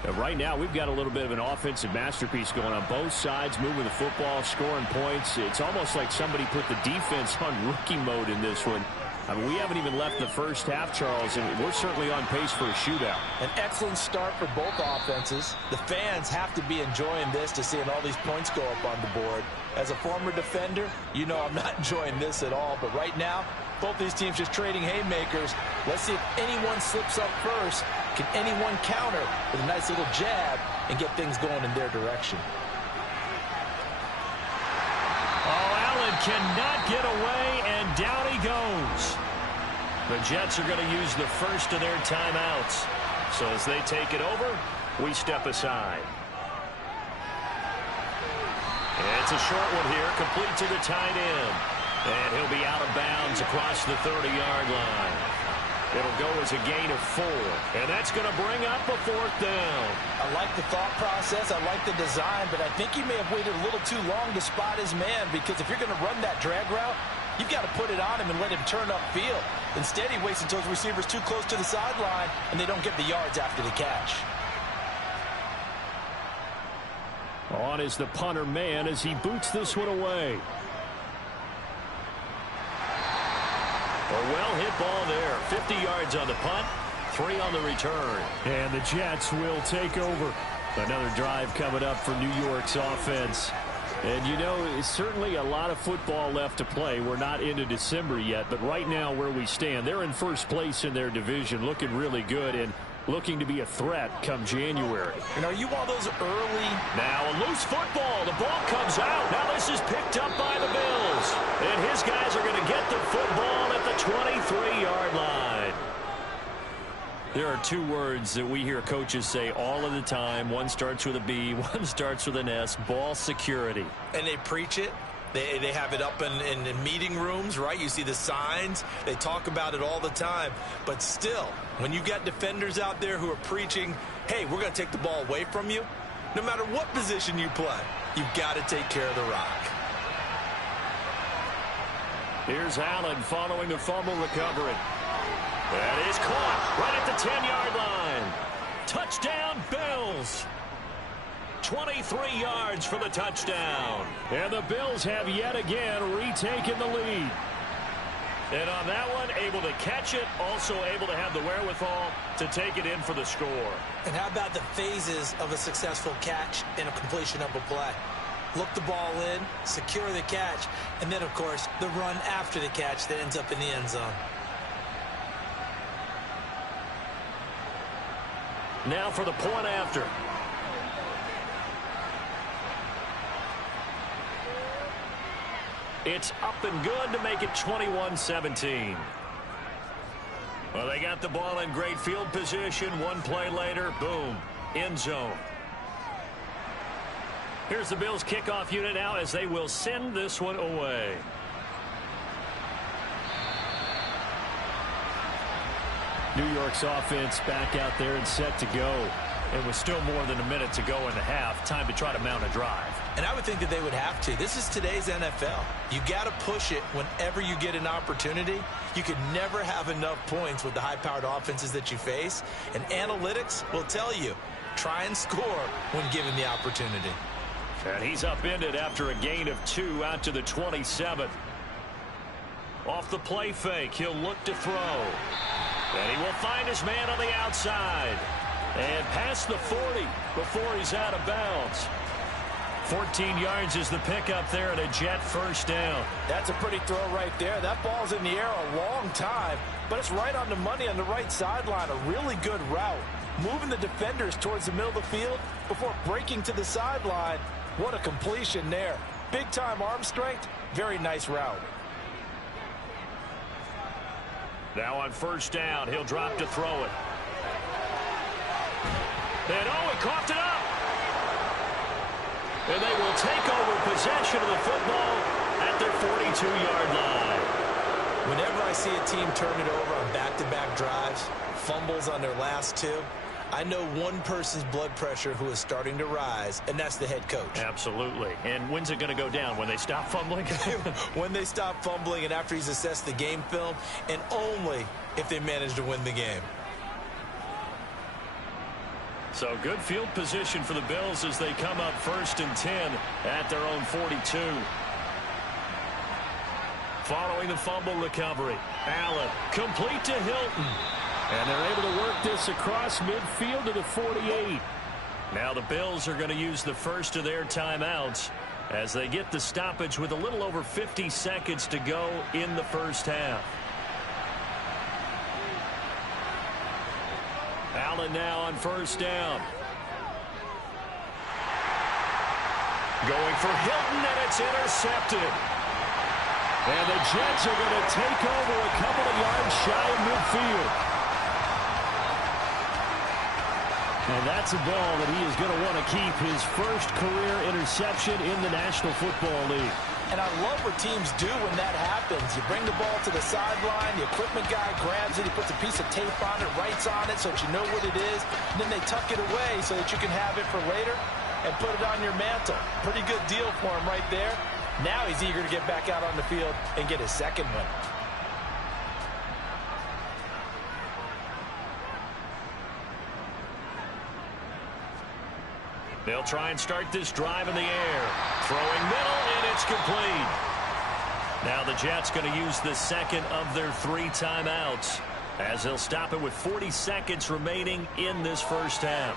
And right now, we've got a little bit of an offensive masterpiece going on both sides, moving the football, scoring points. It's almost like somebody put the defense on rookie mode in this one. I mean, we haven't even left the first half, Charles, and we're certainly on pace for a shootout. An excellent start for both offenses. The fans have to be enjoying this to seeing all these points go up on the board. As a former defender, you know I'm not enjoying this at all. But right now, both these teams just trading haymakers. Let's see if anyone slips up first. Can anyone counter with a nice little jab and get things going in their direction? Oh, Allen cannot get away, and down he goes. The Jets are going to use the first of their timeouts. So as they take it over, we step aside. It's a short one here, complete to the tight end. And he'll be out of bounds across the 30-yard line. It'll go as a gain of 4. And that's going to bring up a 4th down. I like the thought process. I like the design. But I think he may have waited a little too long to spot his man. Because if you're going to run that drag route, you've got to put it on him and let him turn upfield. Instead, he waits until his receiver's too close to the sideline, and they don't get the yards after the catch. On is the punter man as he boots this one away. A well-hit ball there. 50 yards on the punt, 3 on the return. And the Jets will take over. Another drive coming up for New York's offense. And, you know, it's certainly a lot of football left to play. We're not into December yet, but right now where we stand, they're in first place in their division, looking really good and looking to be a threat come January. And are you one of those early? Now a loose football. The ball comes out. Now this is picked up by the Bills. And his guys are going to get the football at the 23-yard line. There are 2 words that we hear coaches say all of the time. One starts with a B, one starts with an S, ball security. And they preach it. They have it up in meeting rooms, right? You see the signs. They talk about it all the time. But still, when you got defenders out there who are preaching, hey, we're going to take the ball away from you, no matter what position you play, you've got to take care of the rock. Here's Allen following the fumble recovery. That is caught right at the 10-yard line. Touchdown, Bills. 23 yards for the touchdown. And the Bills have yet again retaken the lead. And on that one, able to catch it, also able to have the wherewithal to take it in for the score. And how about the phases of a successful catch and a completion of a play? Look the ball in, secure the catch, and then, of course, the run after the catch that ends up in the end zone. Now for the point after. It's up and good to make it 21-17. Well, they got the ball in great field position. One play later, boom, end zone. Here's the Bills kickoff unit now as they will send this one away. New York's offense back out there and set to go. It was still more than a minute to go in the half. Time to try to mount a drive. And I would think that they would have to. This is today's NFL. You got to push it whenever you get an opportunity. You could never have enough points with the high-powered offenses that you face. And analytics will tell you, try and score when given the opportunity. And he's upended after a gain of 2 out to the 27. Off the play fake, he'll look to throw. And he will find his man on the outside. And past the 40 before he's out of bounds. 14 yards is the pickup there, and a Jet first down. That's a pretty throw right there. That ball's in the air a long time, but it's right on the money on the right sideline. A really good route. Moving the defenders towards the middle of the field before breaking to the sideline. What a completion there. Big-time arm strength. Very nice route. Now on first down, he'll drop to throw it. And he coughed it up. And they will take over possession of the football at their 42-yard line. Whenever I see a team turn it over on back-to-back drives, fumbles on their last 2, I know one person's blood pressure who is starting to rise, and that's the head coach. Absolutely. And when's it going to go down? When they stop fumbling? When they stop fumbling and after he's assessed the game film, and only if they manage to win the game. So good field position for the Bills as they come up 1st and 10 at their own 42. Following the fumble recovery, Allen complete to Hilton. And they're able to work this across midfield to the 48. Now the Bills are going to use the first of their timeouts as they get the stoppage with a little over 50 seconds to go in the first half. Allen now on first down. Going for Hilton, and it's intercepted. And the Jets are going to take over a couple of yards shy of midfield. And that's a ball that he is going to want to keep, his first career interception in the National Football League. And I love what teams do when that happens. You bring the ball to the sideline, the equipment guy grabs it, he puts a piece of tape on it, writes on it so that you know what it is, and then they tuck it away so that you can have it for later and put it on your mantle. Pretty good deal for him right there. Now he's eager to get back out on the field and get his second one. They'll try and start this drive in the air. Throwing middle, and it's complete. Now the Jets going to use the second of their 3 timeouts as they'll stop it with 40 seconds remaining in this first half.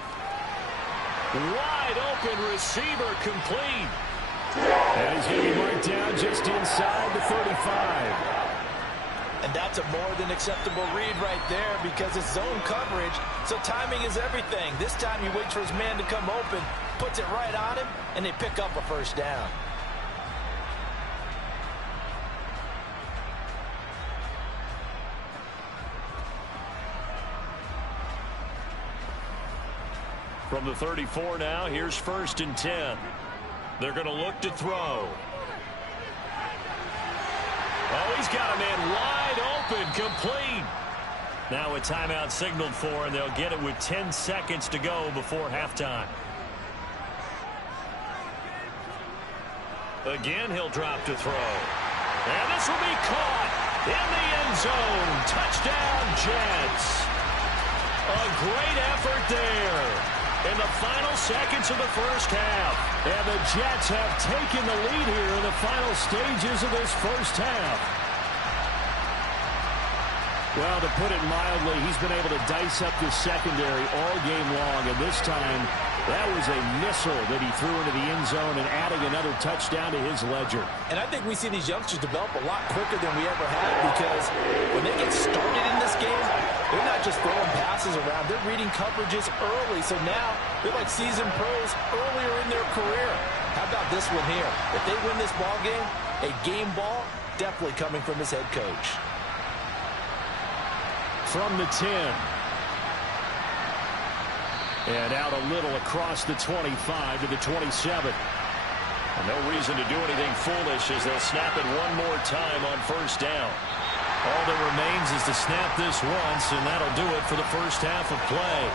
Wide open receiver complete. And he's going to be marked down just inside the 35. And that's a more than acceptable read right there because it's zone coverage, so timing is everything. This time he waits for his man to come open, puts it right on him, and they pick up a first down. From the 34 now, here's 1st and 10. They're going to look to throw. Oh, he's got a man wide open, complete. Now a timeout signaled for, and they'll get it with 10 seconds to go before halftime. Again, he'll drop to throw. And this will be caught in the end zone. Touchdown, Jets. A great effort there in the final seconds of the first half. And the Jets have taken the lead here in the final stages of this first half. Well, to put it mildly, he's been able to dice up the secondary all game long, and this time that was a missile that he threw into the end zone and adding another touchdown to his ledger. And I think we see these youngsters develop a lot quicker than we ever have because when they get started in this game, they're not just throwing passes around. They're reading coverages early, so now they're like seasoned pros earlier in their career. How about this one here? If they win this ball game, a game ball definitely coming from his head coach. From the 10. And out a little across the 25 to the 27. And no reason to do anything foolish as they'll snap it one more time on first down. All that remains is to snap this once, and that'll do it for the first half of play.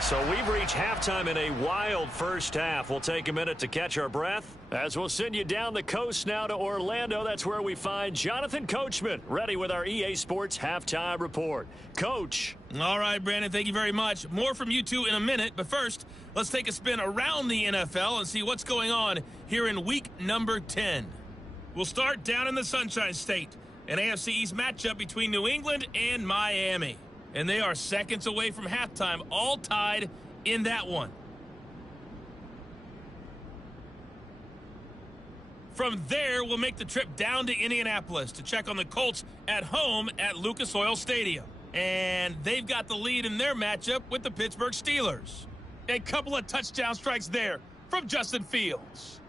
So we've reached halftime in a wild first half. We'll take a minute to catch our breath as we'll send you down the coast now to Orlando. That's where we find Jonathan Coachman ready with our EA Sports Halftime Report. Coach. All right, Brandon, thank you very much. More from you two in a minute, but first, let's take a spin around the NFL and see what's going on here in week number 10. We'll start down in the Sunshine State, an AFC East matchup between New England and Miami. And they are seconds away from halftime, all tied in that one. From there, we'll make the trip down to Indianapolis to check on the Colts at home at Lucas Oil Stadium. And they've got the lead in their matchup with the Pittsburgh Steelers. A couple of touchdown strikes there from Justin Fields.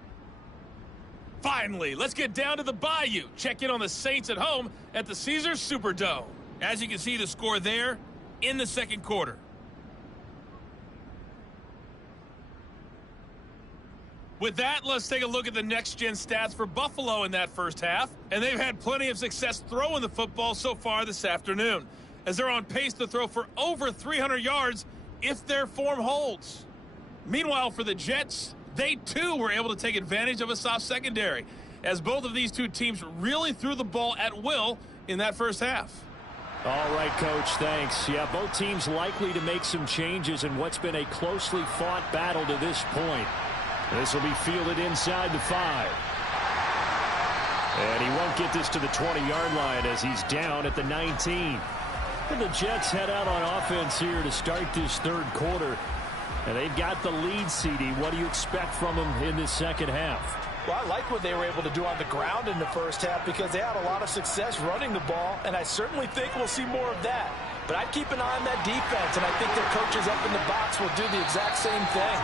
Finally, let's get down to the Bayou. Check in on the Saints at home at the Caesars Superdome. As you can see, the score there in the second quarter. With that, let's take a look at the next-gen stats for Buffalo in that first half. And they've had plenty of success throwing the football so far this afternoon, as they're on pace to throw for over 300 yards if their form holds. Meanwhile, for the Jets, they too were able to take advantage of a soft secondary, as both of these two teams really threw the ball at will in that first half. All right, Coach, thanks. Yeah, both teams likely to make some changes in what's been a closely fought battle to this point. This will be fielded inside the 5. And he won't get this to the 20-yard line as he's down at the 19. And the Jets head out on offense here to start this third quarter. And they've got the lead, CD. What do you expect from them in this second half? Well, I like what they were able to do on the ground in the first half because they had a lot of success running the ball, and I certainly think we'll see more of that. But I'd keep an eye on that defense, and I think their coaches up in the box will do the exact same thing.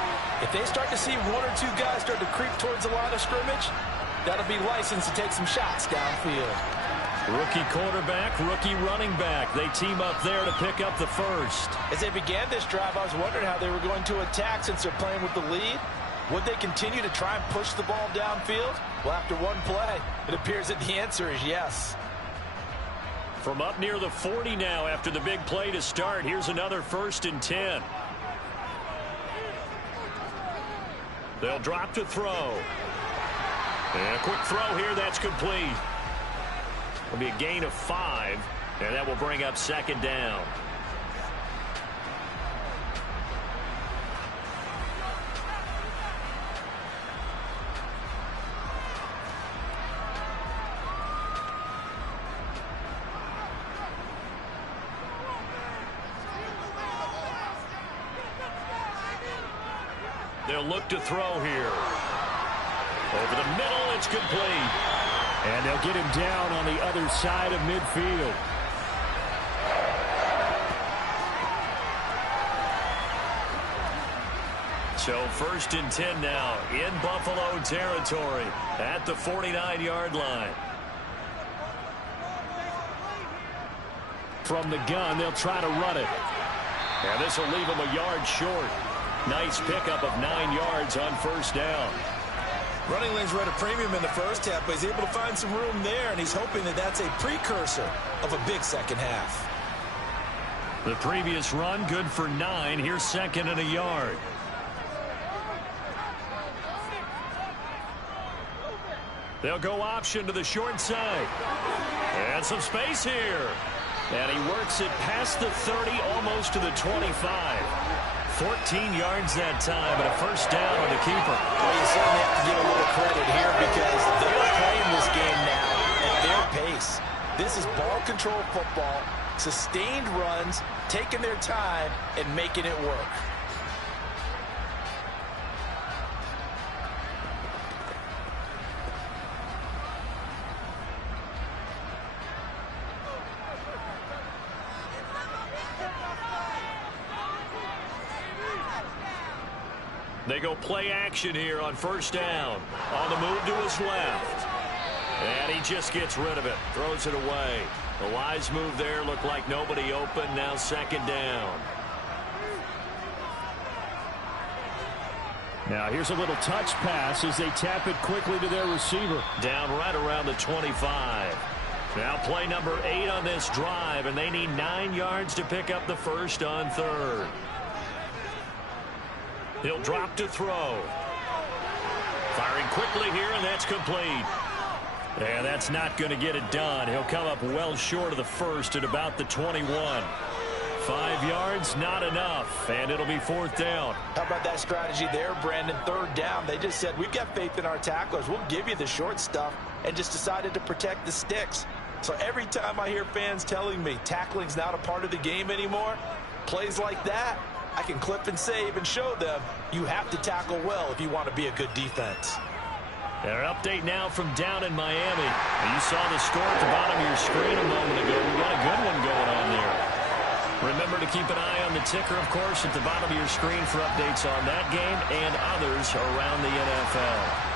If they start to see one or two guys start to creep towards the line of scrimmage, that'll be licensed to take some shots downfield. Rookie quarterback, rookie running back. They team up there to pick up the first. As they began this drive, I was wondering how they were going to attack since they're playing with the lead. Would they continue to try and push the ball downfield? Well, after one play, it appears that the answer is yes. From up near the 40 now after the big play to start, here's another 1st and 10. They'll drop to throw. And a quick throw here, that's complete. It'll be a gain of 5, and that will bring up 2nd down. They'll look to throw here. Over the middle, it's complete. And they'll get him down on the other side of midfield. So 1st and 10 now in Buffalo territory at the 49-yard line. From the gun, they'll try to run it. And this will leave him a yard short. Nice pickup of 9 yards on 1st down. Running lanes were at a premium in the first half, but he's able to find some room there, and he's hoping that that's a precursor of a big second half. The previous run good for 9. Here's 2nd and a yard. They'll go option to the short side. And some space here. And he works it past the 30, almost to the 25. 14 yards that time, but a 1st down on the keeper. Well, you certainly have to give a little credit here because they're playing this game now at their pace. This is ball control football, sustained runs, taking their time, and making it work. They go play action here on 1st down. On the move to his left. And he just gets rid of it. Throws it away. The wise move there looked like nobody open. Now 2nd down. Now here's a little touch pass as they tap it quickly to their receiver. Down right around the 25. Now play number 8 on this drive, and they need 9 yards to pick up the first on third. He'll drop to throw. Firing quickly here, and that's complete. And that's not going to get it done. He'll come up well short of the first at about the 21. 5 yards, not enough, and it'll be fourth down. How about that strategy there, Brandon? Third down. They just said, we've got faith in our tacklers. We'll give you the short stuff, and just decided to protect the sticks. So every time I hear fans telling me tackling's not a part of the game anymore, plays like that, I can clip and save and show them you have to tackle well if you want to be a good defense. Our update now from down in Miami. You saw the score at the bottom of your screen a moment ago. We've got a good one going on there. Remember to keep an eye on the ticker, of course, at the bottom of your screen for updates on that game and others around the NFL.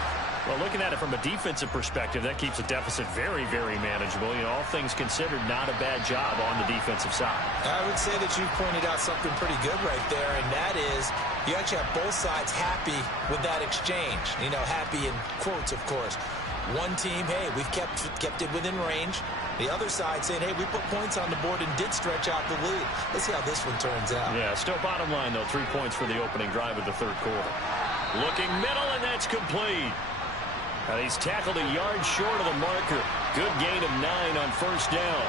Well, looking at it from a defensive perspective, that keeps the deficit very, very manageable. You know, all things considered, not a bad job on the defensive side. I would say that you've pointed out something pretty good right there, and that is you actually have both sides happy with that exchange. You know, happy in quotes, of course. One team, hey, we've kept it within range. The other side saying, hey, we put points on the board and did stretch out the lead. Let's see how this one turns out. Yeah, still bottom line, though, 3 points for the opening drive of the third quarter. Looking middle, and that's complete. And he's tackled a yard short of the marker. Good gain of 9 on first down.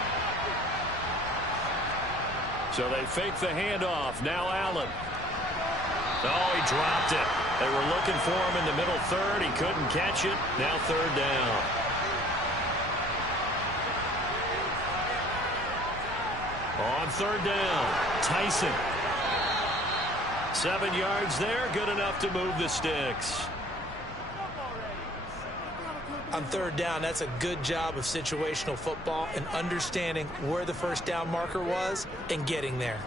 So they fake the handoff. Now Allen. Oh, he dropped it. They were looking for him in the middle third. He couldn't catch it. Now third down. On third down, Tyson. 7 yards there, good enough to move the sticks. On third down, that's a good job of situational football and understanding where the first down marker was and getting there.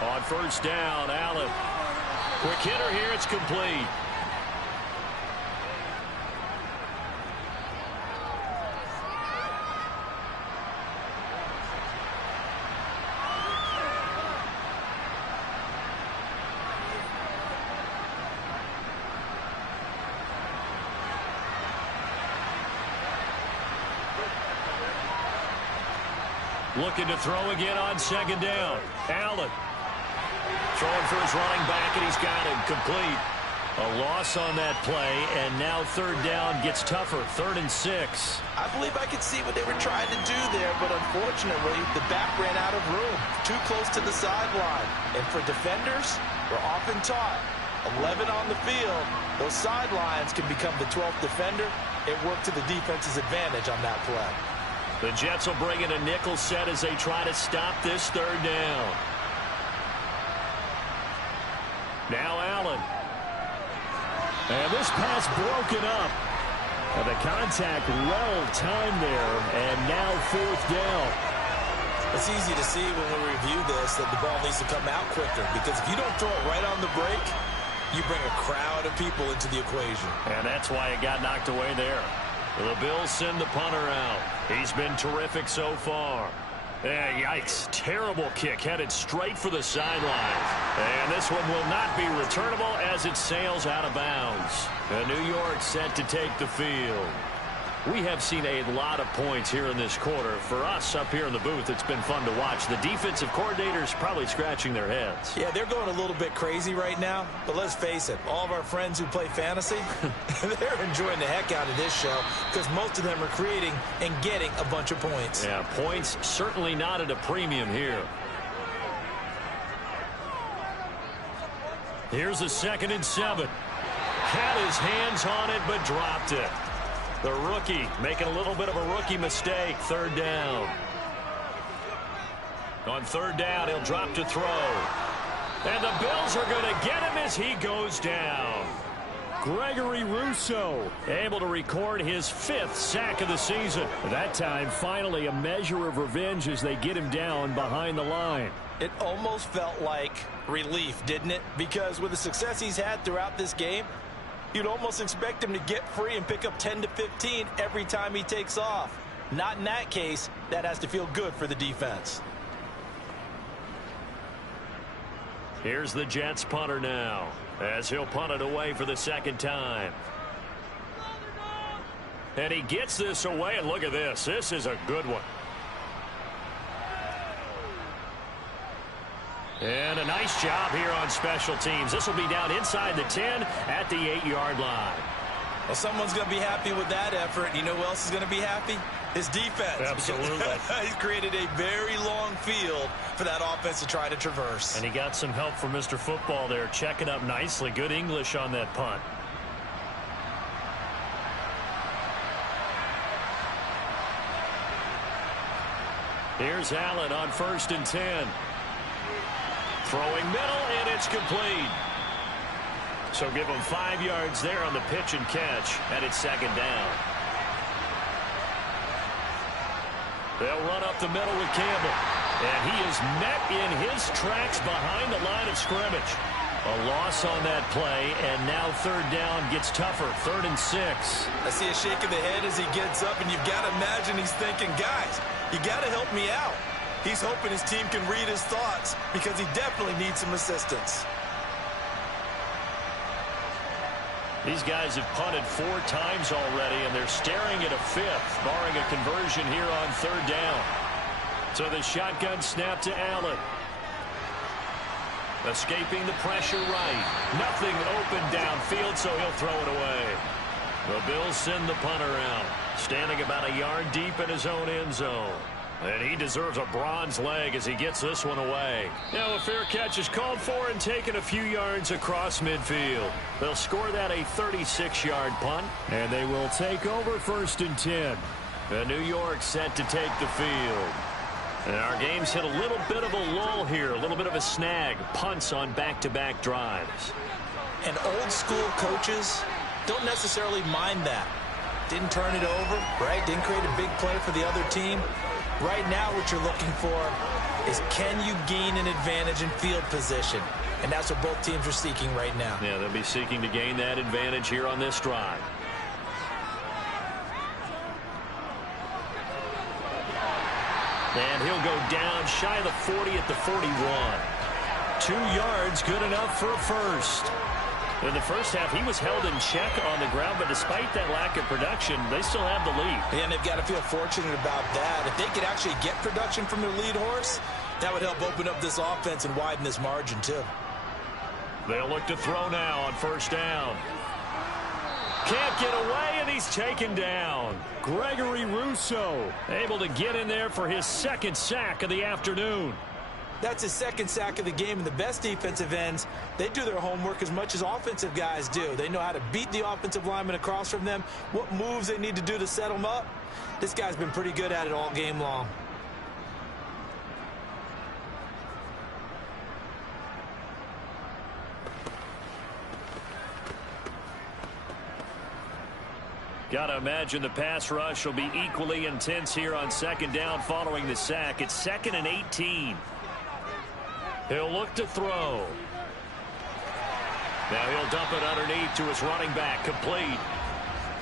On first down, Allen. Quick hitter here, it's complete. Looking to throw again on second down. Allen. Throwing for his running back, and he's got it complete. A loss on that play, and now third down gets tougher. 3rd and 6. I believe I could see what they were trying to do there, but unfortunately, the back ran out of room. Too close to the sideline. And for defenders, we're often taught, 11 on the field, those sidelines can become the 12th defender. It worked to the defense's advantage on that play. The Jets will bring in a nickel set as they try to stop this third down. Now Allen. And this pass broken up. And the contact well timed there. And now fourth down. It's easy to see when we review this that the ball needs to come out quicker, because if you don't throw it right on the break, you bring a crowd of people into the equation. And that's why it got knocked away there. The Bills send the punter out. He's been terrific so far. Yikes. Terrible kick headed straight for the sideline. And this one will not be returnable as it sails out of bounds. New York set to take the field. We have seen a lot of points here in this quarter. For us up here in the booth, it's been fun to watch. The defensive coordinators probably scratching their heads. Yeah, they're going a little bit crazy right now. But let's face it, all of our friends who play fantasy, they're enjoying the heck out of this show because most of them are creating and getting a bunch of points. Yeah, points certainly not at a premium here. Here's a 2nd and 7. Had his hands on it, but dropped it. The rookie making a little bit of a rookie mistake. Third down. On third down, he'll drop to throw. And the Bills are going to get him as he goes down. Gregory Rousseau able to record his 5th sack of the season. That time, finally, a measure of revenge as they get him down behind the line. It almost felt like relief, didn't it? Because with the success he's had throughout this game, you'd almost expect him to get free and pick up 10 to 15 every time he takes off. Not in that case. That has to feel good for the defense. Here's the Jets punter now, as he'll punt it away for the 2nd time. And he gets this away, and look at this. This is a good one. And a nice job here on special teams. This will be down inside the 10 at the 8-yard line. Well, someone's going to be happy with that effort. You know who else is going to be happy? His defense. Absolutely. He's created a very long field for that offense to try to traverse. And he got some help from Mr. Football there, checking up nicely. Good English on that punt. Here's Allen on 1st and 10. Throwing middle, and it's complete. So give him 5 yards there on the pitch and catch, and it's 2nd down. They'll run up the middle with Campbell. And he is met in his tracks behind the line of scrimmage. A loss on that play, and now 3rd down gets tougher. 3rd and 6. I see a shake of the head as he gets up, and you've got to imagine he's thinking, guys, you got to help me out. He's hoping his team can read his thoughts because he definitely needs some assistance. These guys have punted 4 times already, and they're staring at a 5th, barring a conversion here on 3rd down. So the shotgun snap to Allen. Escaping the pressure right. Nothing open downfield, so he'll throw it away. The Bills send the punter out, standing about a yard deep in his own end zone. And he deserves a bronze leg as he gets this one away. Now a fair catch is called for and taken a few yards across midfield. They'll score that a 36-yard punt, and they will take over 1st and 10. And New York set to take the field. And our game's hit a little bit of a lull here, a little bit of a snag. Punts on back-to-back drives. And old-school coaches don't necessarily mind that. Didn't turn it over, right? Didn't create a big play for the other team. Right now what you're looking for is can you gain an advantage in field position? And that's what both teams are seeking right now. Yeah, they'll be seeking to gain that advantage here on this drive. And he'll go down shy of the 40 at the 41. 2 yards, good enough for a first. In the first half, he was held in check on the ground, but despite that lack of production, they still have the lead. And they've got to feel fortunate about that. If they could actually get production from their lead horse, that would help open up this offense and widen this margin, too. They'll look to throw now on 1st down. Can't get away, and he's taken down. Gregory Rousseau able to get in there for his 2nd sack of the afternoon. That's his 2nd sack of the game, and the best defensive ends, they do their homework as much as offensive guys do. They know how to beat the offensive lineman across from them, what moves they need to do to set them up. This guy's been pretty good at it all game long. Got to imagine the pass rush will be equally intense here on 2nd down following the sack. It's 2nd and 18. He'll look to throw. Now he'll dump it underneath to his running back, complete.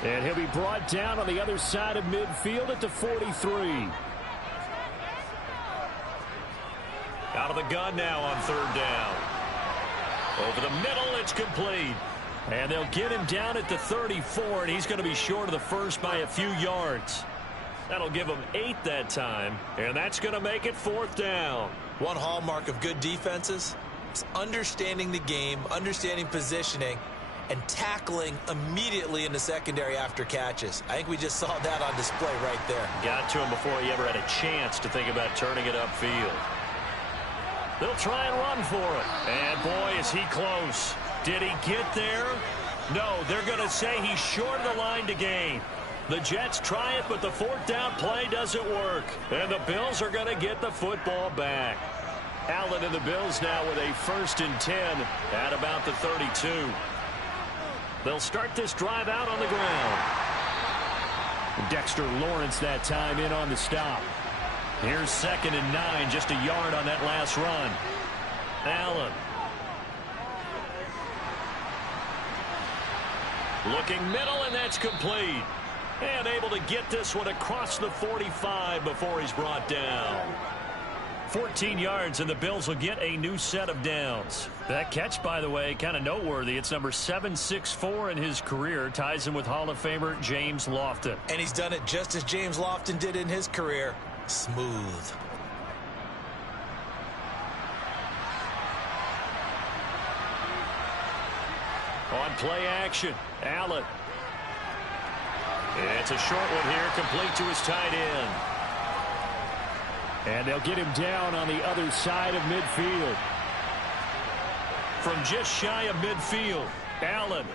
And he'll be brought down on the other side of midfield at the 43. Out of the gun now on 3rd down. Over the middle, it's complete. And they'll get him down at the 34, and he's going to be short of the first by a few yards. That'll give him 8 that time, and that's going to make it 4th down. One hallmark of good defenses is understanding the game, understanding positioning, and tackling immediately in the secondary after catches. I think we just saw that on display right there. Got to him before he ever had a chance to think about turning it upfield. They'll try and run for it. And boy, is he close. Did he get there? No, they're going to say he's short of the line to gain. The Jets try it, but the 4th down play doesn't work. And the Bills are going to get the football back. Allen and the Bills now with a 1st and 10 at about the 32. They'll start this drive out on the ground. Dexter Lawrence that time in on the stop. Here's 2nd and 9, just a yard on that last run. Allen. Looking middle, and that's complete. And able to get this one across the 45 before he's brought down. 14 yards, and the Bills will get a new set of downs. That catch, by the way, kind of noteworthy. It's number 764 in his career. Ties him with Hall of Famer James Lofton. And he's done it just as James Lofton did in his career. Smooth. On play action, Allen. It's a short one here, complete to his tight end. And they'll get him down on the other side of midfield. From just shy of midfield, Allen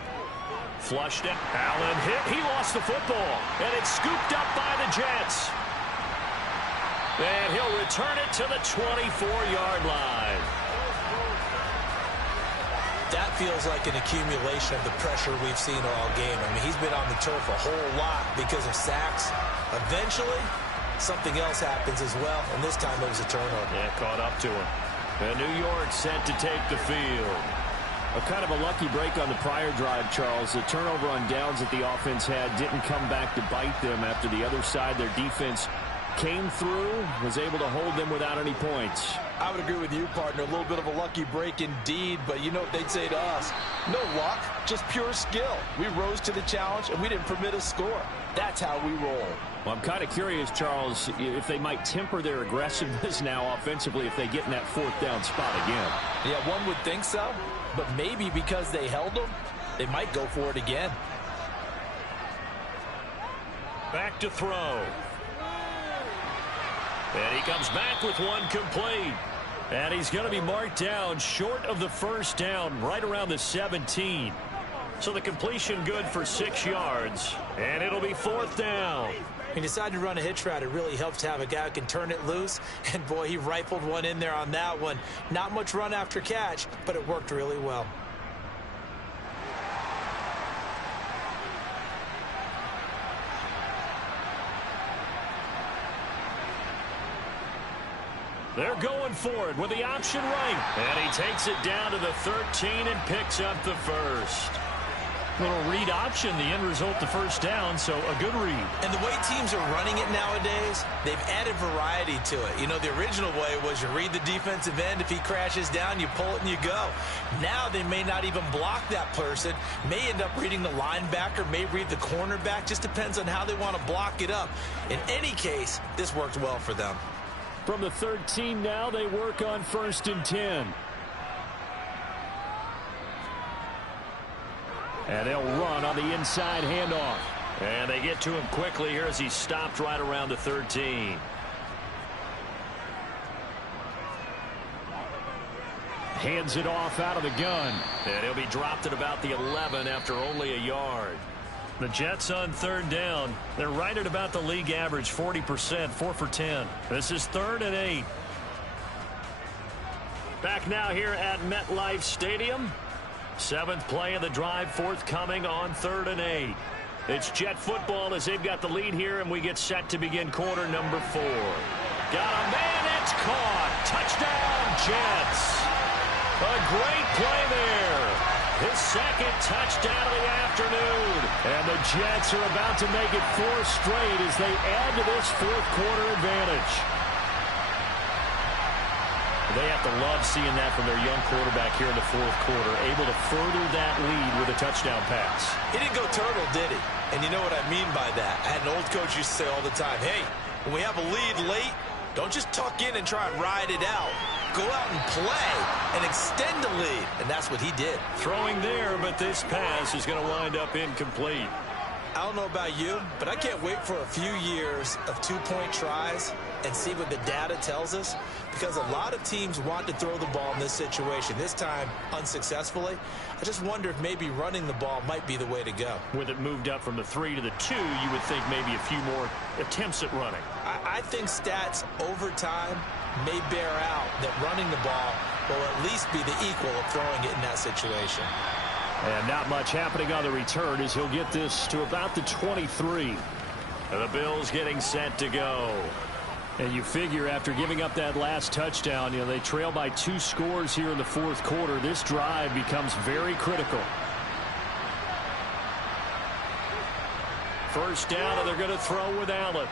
flushed it. Allen hit. He lost the football. And it's scooped up by the Jets. And he'll return it to the 24-yard line. That feels like an accumulation of the pressure we've seen all game. I mean, he's been on the turf a whole lot because of sacks. Eventually, something else happens as well, and this time it was a turnover. Yeah, caught up to him. And New York set to take the field. A kind of a lucky break on the prior drive, Charles. The turnover on downs that the offense had didn't come back to bite them after the other side. Their defense came through, was able to hold them without any points. I would agree with you, partner. A little bit of a lucky break indeed, but you know what they'd say to us? No luck, just pure skill. We rose to the challenge, and we didn't permit a score. That's how we roll. Well, I'm kind of curious, Charles, if they might temper their aggressiveness now offensively if they get in that 4th down spot again. Yeah, one would think so, but maybe because they held them, they might go for it again. Back to throw. And he comes back with one complete. And he's going to be marked down short of the 1st down, right around the 17. So the completion good for 6 yards. And it'll be 4th down. He decided to run a hitch route. It really helps to have a guy who can turn it loose. And, boy, he rifled one in there on that one. Not much run after catch, but it worked really well. They're going for it with the option right. And he takes it down to the 13 and picks up the 1st. Little read option, the end result, the 1st down, so a good read. And the way teams are running it nowadays, they've added variety to it. You know, the original way was you read the defensive end. If he crashes down, you pull it and you go. Now they may not even block that person, may end up reading the linebacker, may read the cornerback. Just depends on how they want to block it up. In any case, this worked well for them. From the 13 now, they work on 1st and 10. And they'll run on the inside handoff. And they get to him quickly here as he's stopped right around the 13. Hands it off out of the gun. And he'll be dropped at about the 11 after only a yard. The Jets on 3rd down. They're right at about the league average, 40%, 4 for 10. This is 3rd and 8. Back now here at MetLife Stadium. 7th play of the drive, forthcoming on 3rd and 8. It's Jet football as they've got the lead here, and we get set to begin quarter number 4. Got a man, it's caught. Touchdown, Jets. A great play there. His 2nd touchdown of the afternoon. And the Jets are about to make it 4 straight as they add to this 4th quarter advantage. They have to love seeing that from their young quarterback here in the 4th quarter, able to further that lead with a touchdown pass. He didn't go turtle, did he? And you know what I mean by that. I had an old coach used to say all the time, hey, when we have a lead late, don't just tuck in and try and ride it out. Go out and play and extend the lead. And that's what he did. Throwing there, but this pass is going to wind up incomplete. I don't know about you, but I can't wait for a few years of 2-point tries and see what the data tells us, because a lot of teams want to throw the ball in this situation, this time unsuccessfully. I just wonder if maybe running the ball might be the way to go. With it moved up from the 3 to the 2, you would think maybe a few more attempts at running. I think stats over time may bear out that running the ball will at least be the equal of throwing it in that situation. And not much happening on the return as he'll get this to about the 23. The Bills getting set to go. And you figure after giving up that last touchdown, they trail by 2 scores here in the fourth quarter. This drive becomes very critical. First down, and they're going to throw with Allen.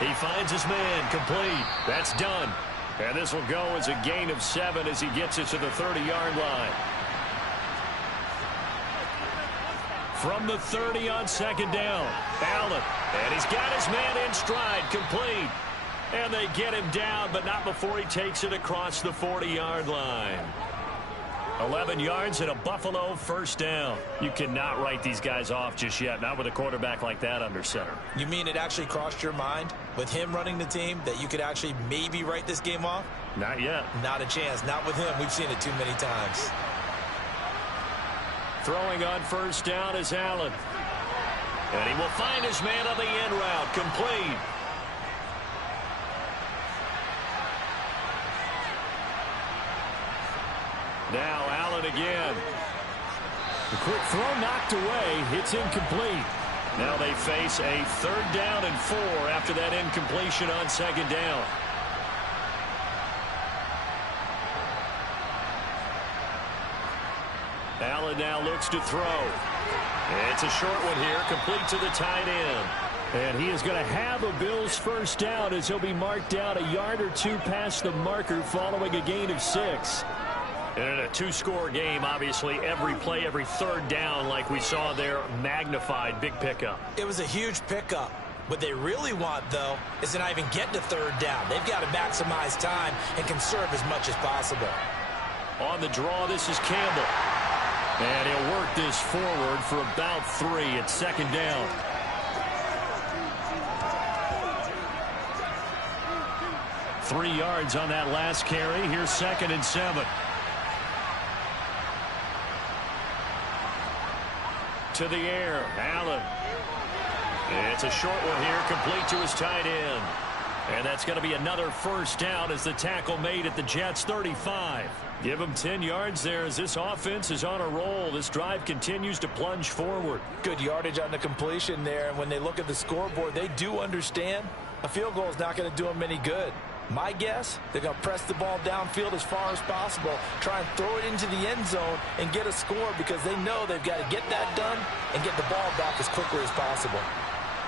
He finds his man, complete. That's done. And this will go as a gain of 7 as he gets it to the 30-yard line. From the 30 on second down, Allen. And he's got his man in stride, complete. And they get him down, but not before he takes it across the 40-yard line. 11 yards and a Buffalo first down. You cannot write these guys off just yet, not with a quarterback like that under center. You mean it actually crossed your mind with him running the team that you could actually maybe write this game off? Not yet. Not a chance. Not with him. We've seen it too many times. Throwing on first down is Allen. And he will find his man on the end route, complete. Now Allen again. The quick throw knocked away. It's incomplete. Now they face a 3rd down and 4 after that incompletion on second down. Allen now looks to throw. It's a short one here, complete to the tight end. And he is going to have a Bills first down as he'll be marked down a yard or 2 past the marker following a gain of 6. And in a 2-score game, obviously, every play, every 3rd down, like we saw there, magnified, big pickup. It was a huge pickup. What they really want, though, is to not even get to 3rd down. They've got to maximize time and conserve as much as possible. On the draw, this is Campbell. And he'll work this forward for about 3 at second down. Three yards on that last carry. Here's 2nd and 7. To the air, Allen. It's a short one here, complete to his tight end. And that's going to be another first down as the tackle made at the Jets' 35. Give them 10 yards there as this offense is on a roll. This drive continues to plunge forward. Good yardage on the completion there. And when they look at the scoreboard, they do understand a field goal is not going to do them any good. My guess, they're going to press the ball downfield as far as possible, try and throw it into the end zone and get a score because they know they've got to get that done and get the ball back as quickly as possible.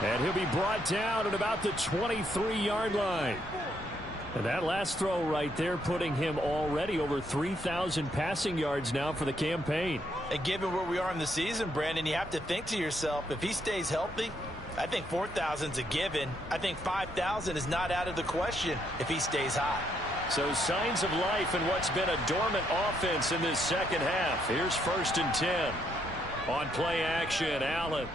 And he'll be brought down at about the 23-yard line. And that last throw right there putting him already over 3,000 passing yards now for the campaign. And given where we are in the season, Brandon, you have to think to yourself, if he stays healthy, I think 4,000 is a given. I think 5,000 is not out of the question if he stays hot. So signs of life in what's been a dormant offense in this second half. Here's 1st and 10. On play action, Allen.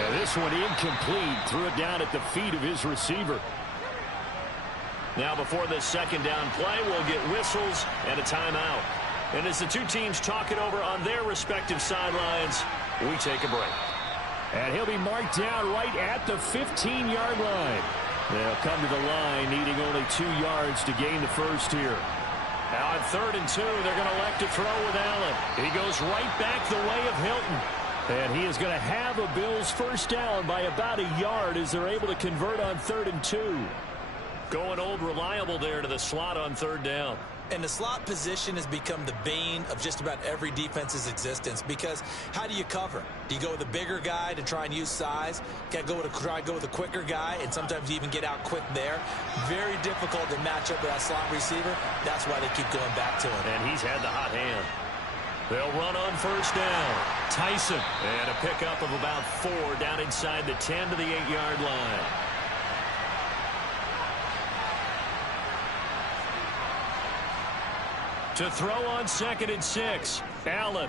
And this one incomplete. Threw it down at the feet of his receiver. Now before this second down play, we'll get whistles and a timeout. And as the two teams talk it over on their respective sidelines, we take a break. And he'll be marked down right at the 15-yard line. They'll come to the line needing only 2 yards to gain the first here. Now on 3rd and 2, they're going to elect to throw with Allen. He goes right back the way of Hilton. And he is going to have a Bills first down by about a yard as they're able to convert on 3rd and 2. Going old reliable there to the slot on 3rd down. And the slot position has become the bane of just about every defense's existence because how do you cover? Do you go with a bigger guy to try and use size? Got to try and go with a quicker guy, and sometimes you even get out quick there. Very difficult to match up with that slot receiver. That's why they keep going back to him. And he's had the hot hand. They'll run on first down. Tyson. And a pickup of about 4 down inside the 10 to the 8-yard line. To throw on 2nd and 6. Allen.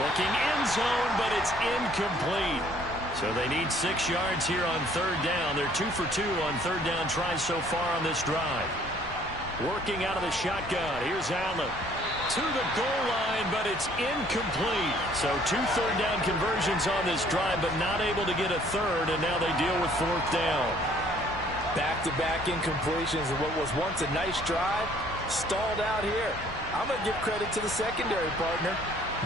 Looking end zone, but it's incomplete. So they need 6 yards here on 3rd down. They're 2 for 2 on 3rd down tries so far on this drive. Working out of the shotgun. Here's Allen. To the goal line, but it's incomplete. So 2 3rd down conversions on this drive, but not able to get a 3rd, and now they deal with 4th down. Back-to-back incompletions of what was once a nice drive Stalled out here. I'm going to give credit to the secondary partner.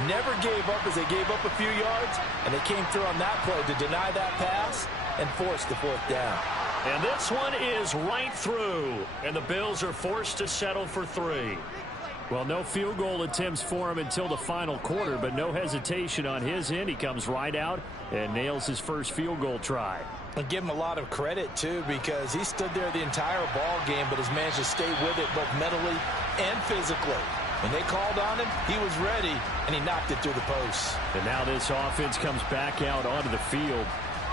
Never gave up as they gave up a few yards, and they came through on that play to deny that pass and force the fourth down. And this one is right through, and the Bills are forced to settle for 3. Well, no field goal attempts for him until the final quarter, but no hesitation on his end. He comes right out and nails his first field goal try. And give him a lot of credit, too, because he stood there the entire ball game, but has managed to stay with it both mentally and physically. When they called on him, he was ready, and he knocked it through the posts. And now this offense comes back out onto the field.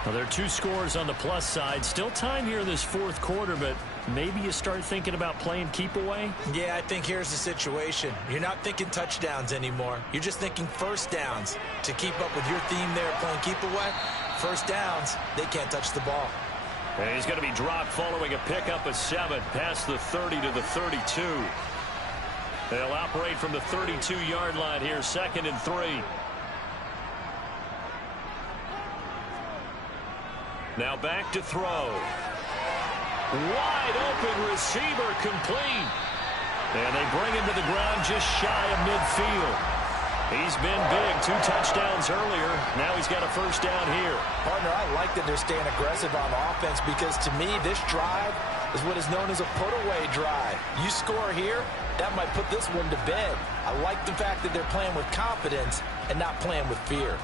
Well, there are 2 scores on the plus side. Still time here in this fourth quarter, but maybe you start thinking about playing keep away? Yeah, I think here's the situation. You're not thinking touchdowns anymore. You're just thinking first downs. To keep up with your theme there, playing keep away, first downs, they can't touch the ball. And he's going to be dropped following a pickup of 7 past the 30 to the 32. They'll operate from the 32-yard line here, 2nd and 3. Now back to throw. Wide open receiver complete. And they bring him to the ground just shy of midfield. He's been big, 2 touchdowns earlier. Now he's got a first down here. Partner, I like that they're staying aggressive on offense because to me this drive is what is known as a put-away drive. You score here, that might put this one to bed. I like the fact that they're playing with confidence and not playing with fear.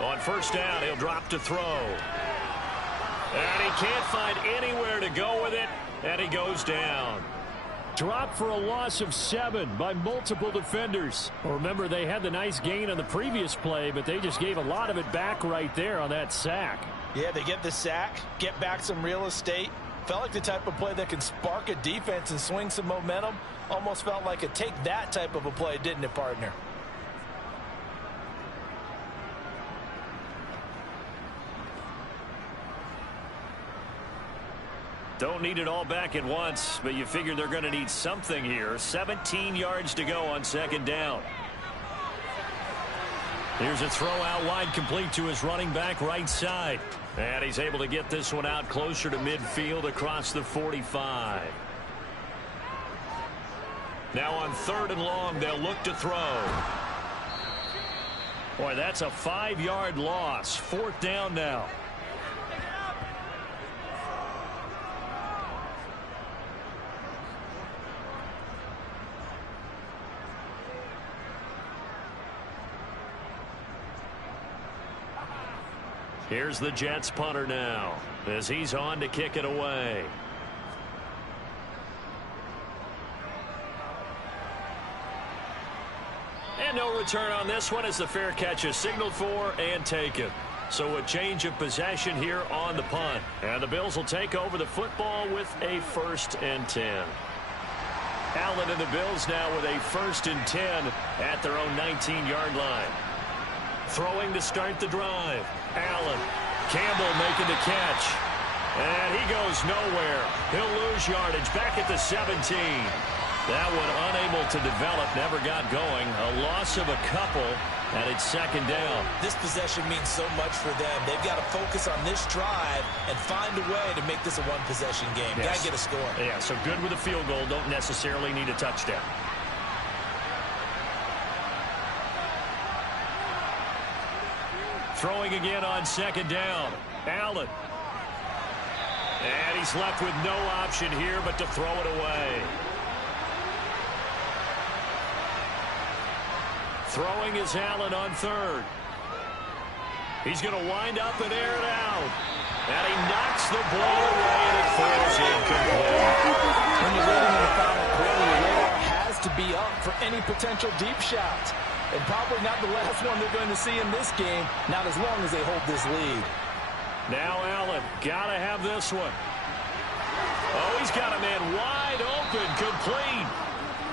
On first down, he'll drop to throw. And he can't find anywhere to go with it, and he goes down. Dropped for a loss of 7 by multiple defenders. Well, remember, they had the nice gain on the previous play, but they just gave a lot of it back right there on that sack. Yeah, they get the sack, get back some real estate. Felt like the type of play that can spark a defense and swing some momentum. Almost felt like a take that type of a play, didn't it, partner? Don't need it all back at once, but you figure they're going to need something here. 17 yards to go on 2nd down. Here's a throw out wide, complete to his running back right side. And he's able to get this one out closer to midfield across the 45. Now on 3rd and long, they'll look to throw. Boy, that's a 5-yard loss. 4th down now. Here's the Jets punter now as he's on to kick it away. And no return on this one as the fair catch is signaled for and taken. So a change of possession here on the punt. And the Bills will take over the football with a 1st and 10. Allen and the Bills now with a 1st and 10 at their own 19-yard line. Throwing to start the drive. Allen. Campbell making the catch. And he goes nowhere. He'll lose yardage back at the 17. That one unable to develop, never got going. A loss of a couple, and it's 2nd down. This possession means so much for them. They've got to focus on this drive and find a way to make this a one-possession game. Yes. Got to get a score. Yeah, so good with a field goal. Don't necessarily need a touchdown. Throwing again on 2nd down. Allen. And he's left with no option here but to throw it away. Throwing is Allen on 3rd. He's going to wind up and air it out. And he knocks the ball away and it falls incomplete. When you're leading in the final quarter, your radar has to be up for any potential deep shots. And probably not the last one they're going to see in this game, not as long as they hold this lead. Now Allen, got to have this one. Oh, he's got a man wide open, complete.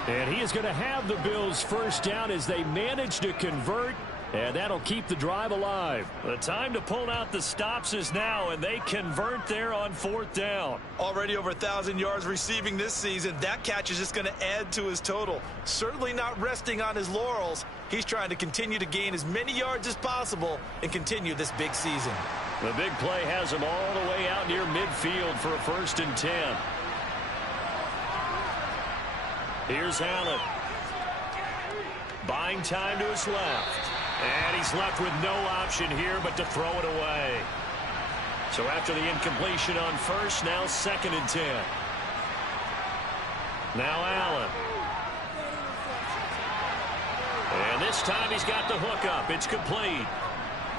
And he is going to have the Bills' first down as they manage to convert And that'll keep the drive alive. The time to pull out the stops is now, and they convert there on 4th down. Already over 1,000 yards receiving this season. That catch is just going to add to his total. Certainly not resting on his laurels. He's trying to continue to gain as many yards as possible and continue this big season. The big play has him all the way out near midfield for a 1st and 10. Here's Allen. Buying time to his left. And he's left with no option here but to throw it away. So after the incompletion on 1st, now 2nd and 10. Now Allen. And this time he's got the hook up. It's complete.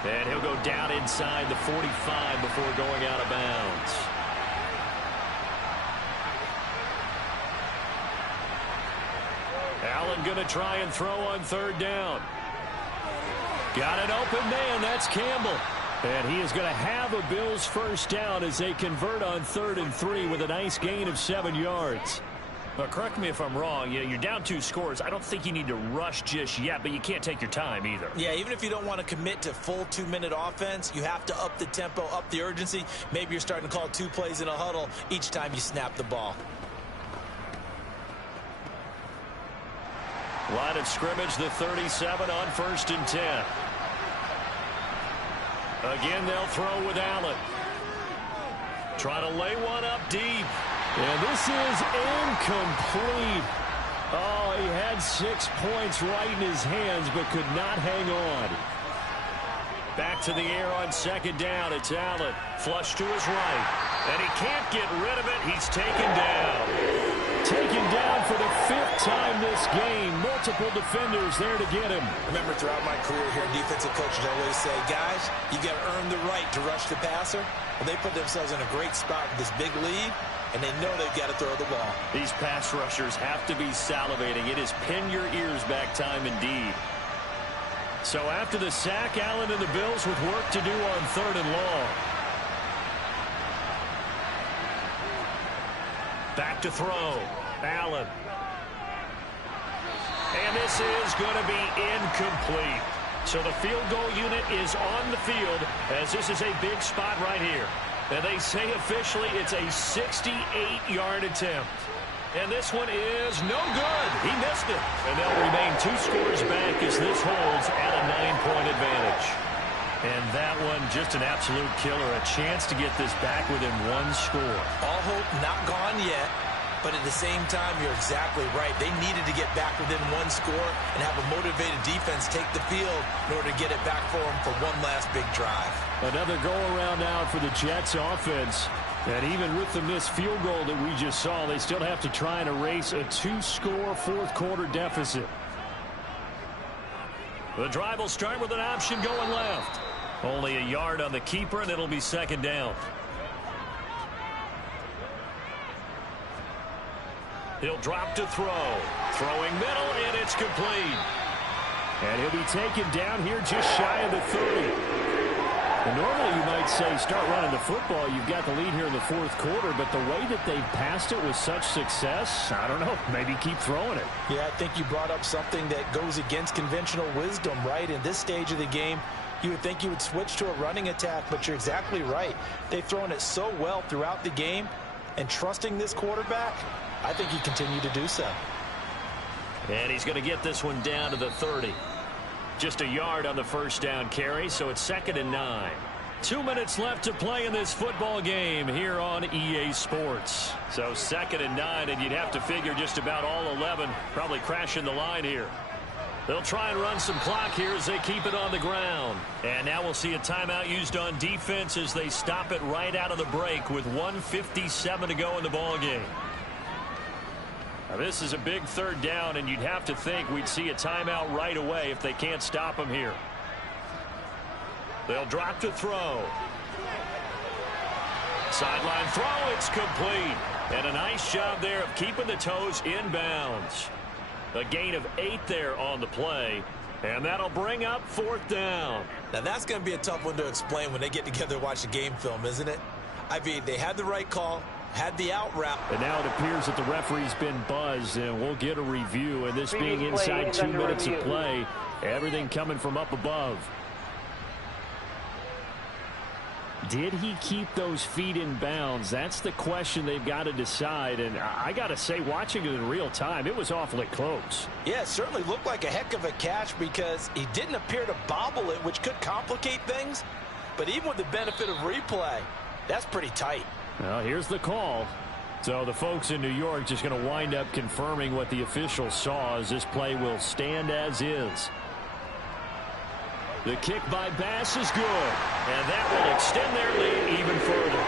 And he'll go down inside the 45 before going out of bounds. Allen going to try and throw on 3rd down. Got an open man. That's Campbell. And he is going to have a Bills 1st down as they convert on 3rd and 3 with a nice gain of 7 yards. But correct me if I'm wrong. You're down 2 scores. I don't think you need to rush just yet, but you can't take your time either. Yeah, even if you don't want to commit to full 2-minute offense, you have to up the tempo, up the urgency. Maybe you're starting to call 2 plays in a huddle each time you snap the ball. Line of scrimmage, the 37 on 1st and 10. Again, they'll throw with Allen. Trying to lay one up deep. And this is incomplete. Oh, he had 6 points right in his hands, but could not hang on. Back to the air on 2nd down. It's Allen. Flush to his right. And he can't get rid of it. He's taken down. Taken down for the 5th time this game. Multiple defenders there to get him. Remember, throughout my career here, defensive coaches always say, guys, you got to earn the right to rush the passer. Well, they put themselves in a great spot with this big lead, and they know they've got to throw the ball. These pass rushers have to be salivating. It is pin your ears back time indeed. So after the sack, Allen and the Bills with work to do on 3rd and long. Back to throw. Allen. And this is going to be incomplete. So the field goal unit is on the field as this is a big spot right here. And they say officially it's a 68-yard attempt. And this one is no good. He missed it. And they'll remain 2 scores back as this holds at a 9-point advantage. And that one just an absolute killer. A chance to get this back within 1 score. All hope not gone yet. But at the same time, you're exactly right. They needed to get back within 1 score and have a motivated defense take the field in order to get it back for them for one last big drive. Another go-around now for the Jets offense. And even with the missed field goal that we just saw, they still have to try and erase a 2-score 4th quarter deficit. The drive will start with an option going left. Only a yard on the keeper, and it'll be 2nd down. He'll drop to throw. Throwing middle, and it's complete. And he'll be taken down here just shy of the 30. And normally you might say start running the football. You've got the lead here in the 4th quarter, but the way that they've passed it with such success, I don't know, maybe keep throwing it. Yeah, I think you brought up something that goes against conventional wisdom, right? In this stage of the game, you would think you would switch to a running attack, but you're exactly right. They've thrown it so well throughout the game, and trusting this quarterback, I think he continued to do so. And he's going to get this one down to the 30. Just a yard on the 1st down carry, so it's 2nd and 9. 2 minutes left to play in this football game here on EA Sports. So 2nd and 9, and you'd have to figure just about all 11 probably crashing the line here. They'll try and run some clock here as they keep it on the ground. And now we'll see a timeout used on defense as they stop it right out of the break with 1:57 to go in the ball game. Now this is a big 3rd down, and you'd have to think we'd see a timeout right away if they can't stop them here. They'll drop to throw. Sideline throw, it's complete. And a nice job there of keeping the toes inbounds. A gain of 8 there on the play, and that'll bring up 4th down. Now that's going to be a tough one to explain when they get together and watch the game film, isn't it? I mean, they had the right call. had the out route. And now it appears that the referee's been buzzed, and we'll get a review. And this being inside 2 minutes of play, everything coming from up above. Did he keep those feet in bounds? That's the question they've got to decide. And I got to say, watching it in real time, it was awfully close. Yeah, it certainly looked like a heck of a catch because he didn't appear to bobble it, which could complicate things. But even with the benefit of replay, that's pretty tight. Well, here's the call. So the folks in New York just going to wind up confirming what the officials saw, as this play will stand as is. The kick by Bass is good, and that will extend their lead even further.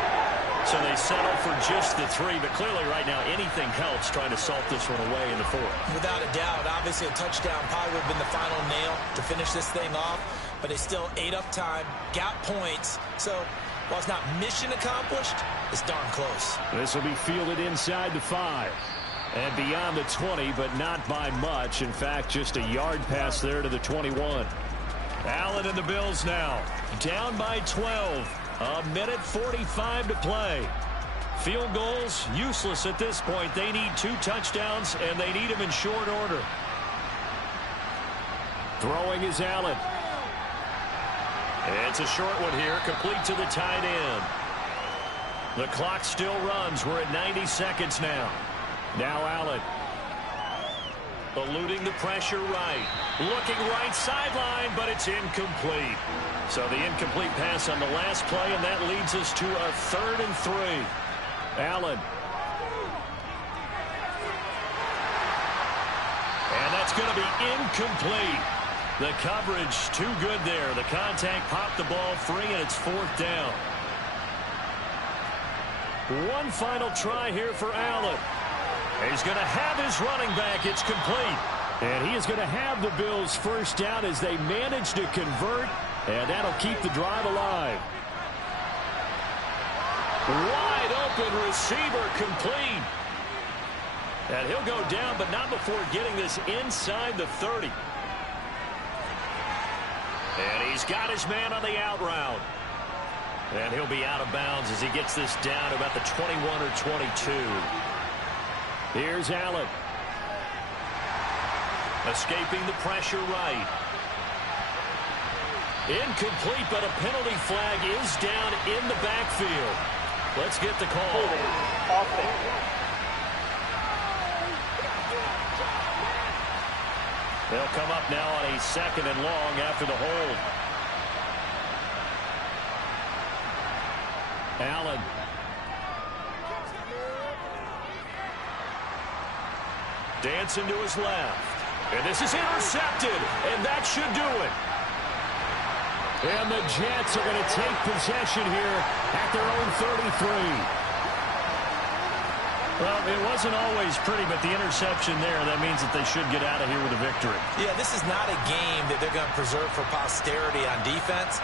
So they settle for just the 3, but clearly right now anything helps trying to salt this one away in the 4th. Without a doubt, obviously a touchdown probably would have been the final nail to finish this thing off, but they still ate up time, got points. So while it's not mission accomplished, it's darn close. This will be fielded inside the 5 and beyond the 20, but not by much. In fact, just a yard pass there to the 21. Allen and the Bills now down by 12. A minute 45 to play. Field goals useless at this point. They need 2 touchdowns, and they need them in short order. Throwing is Allen. It's a short one here, complete to the tight end. The clock still runs. We're at 90 seconds now. Now Allen. Eluding the pressure right. Looking right sideline, but it's incomplete. So the incomplete pass on the last play, and that leads us to a 3rd and 3. Allen. And that's going to be incomplete. The coverage too good there. The contact popped the ball free, and it's 4th down. One final try here for Allen. He's going to have his running back. It's complete. And he is going to have the Bills first down as they manage to convert, and that'll keep the drive alive. Wide open receiver complete. And he'll go down, but not before getting this inside the 30. And he's got his man on the out route. And he'll be out of bounds as he gets this down to about the 21 or 22. Here's Allen. Escaping the pressure right. Incomplete, but a penalty flag is down in the backfield. Let's get the call. They'll come up now on a 2nd and long after the hold. Allen. Dancing to his left. And this is intercepted. And that should do it. And the Jets are going to take possession here at their own 33. Well, it wasn't always pretty, but the interception there, that means that they should get out of here with a victory. Yeah, this is not a game that they're going to preserve for posterity on defense,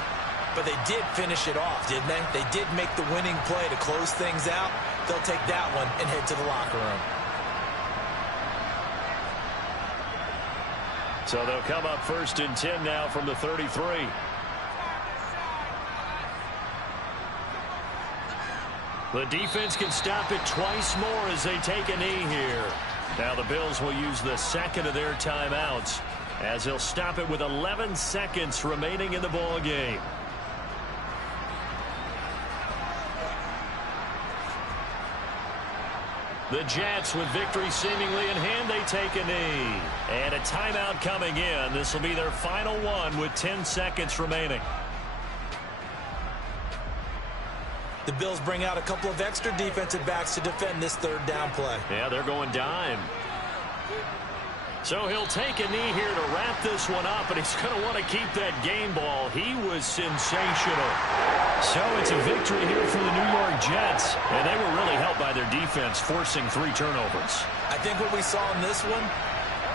but they did finish it off, didn't they? They did make the winning play to close things out. They'll take that one and head to the locker room. So they'll come up 1st and 10 now from the 33. The defense can stop it twice more as they take a knee here. Now the Bills will use the 2nd of their timeouts as they'll stop it with 11 seconds remaining in the ball game. The Jets, with victory seemingly in hand, they take a knee. And a timeout coming in. This will be their final one with 10 seconds remaining. The Bills bring out a couple of extra defensive backs to defend this 3rd down play. Yeah, they're going dime. So he'll take a knee here to wrap this one up, and he's going to want to keep that game ball. He was sensational. So it's a victory here for the New York Jets, and they were really helped by their defense, forcing 3 turnovers. I think what we saw in this one,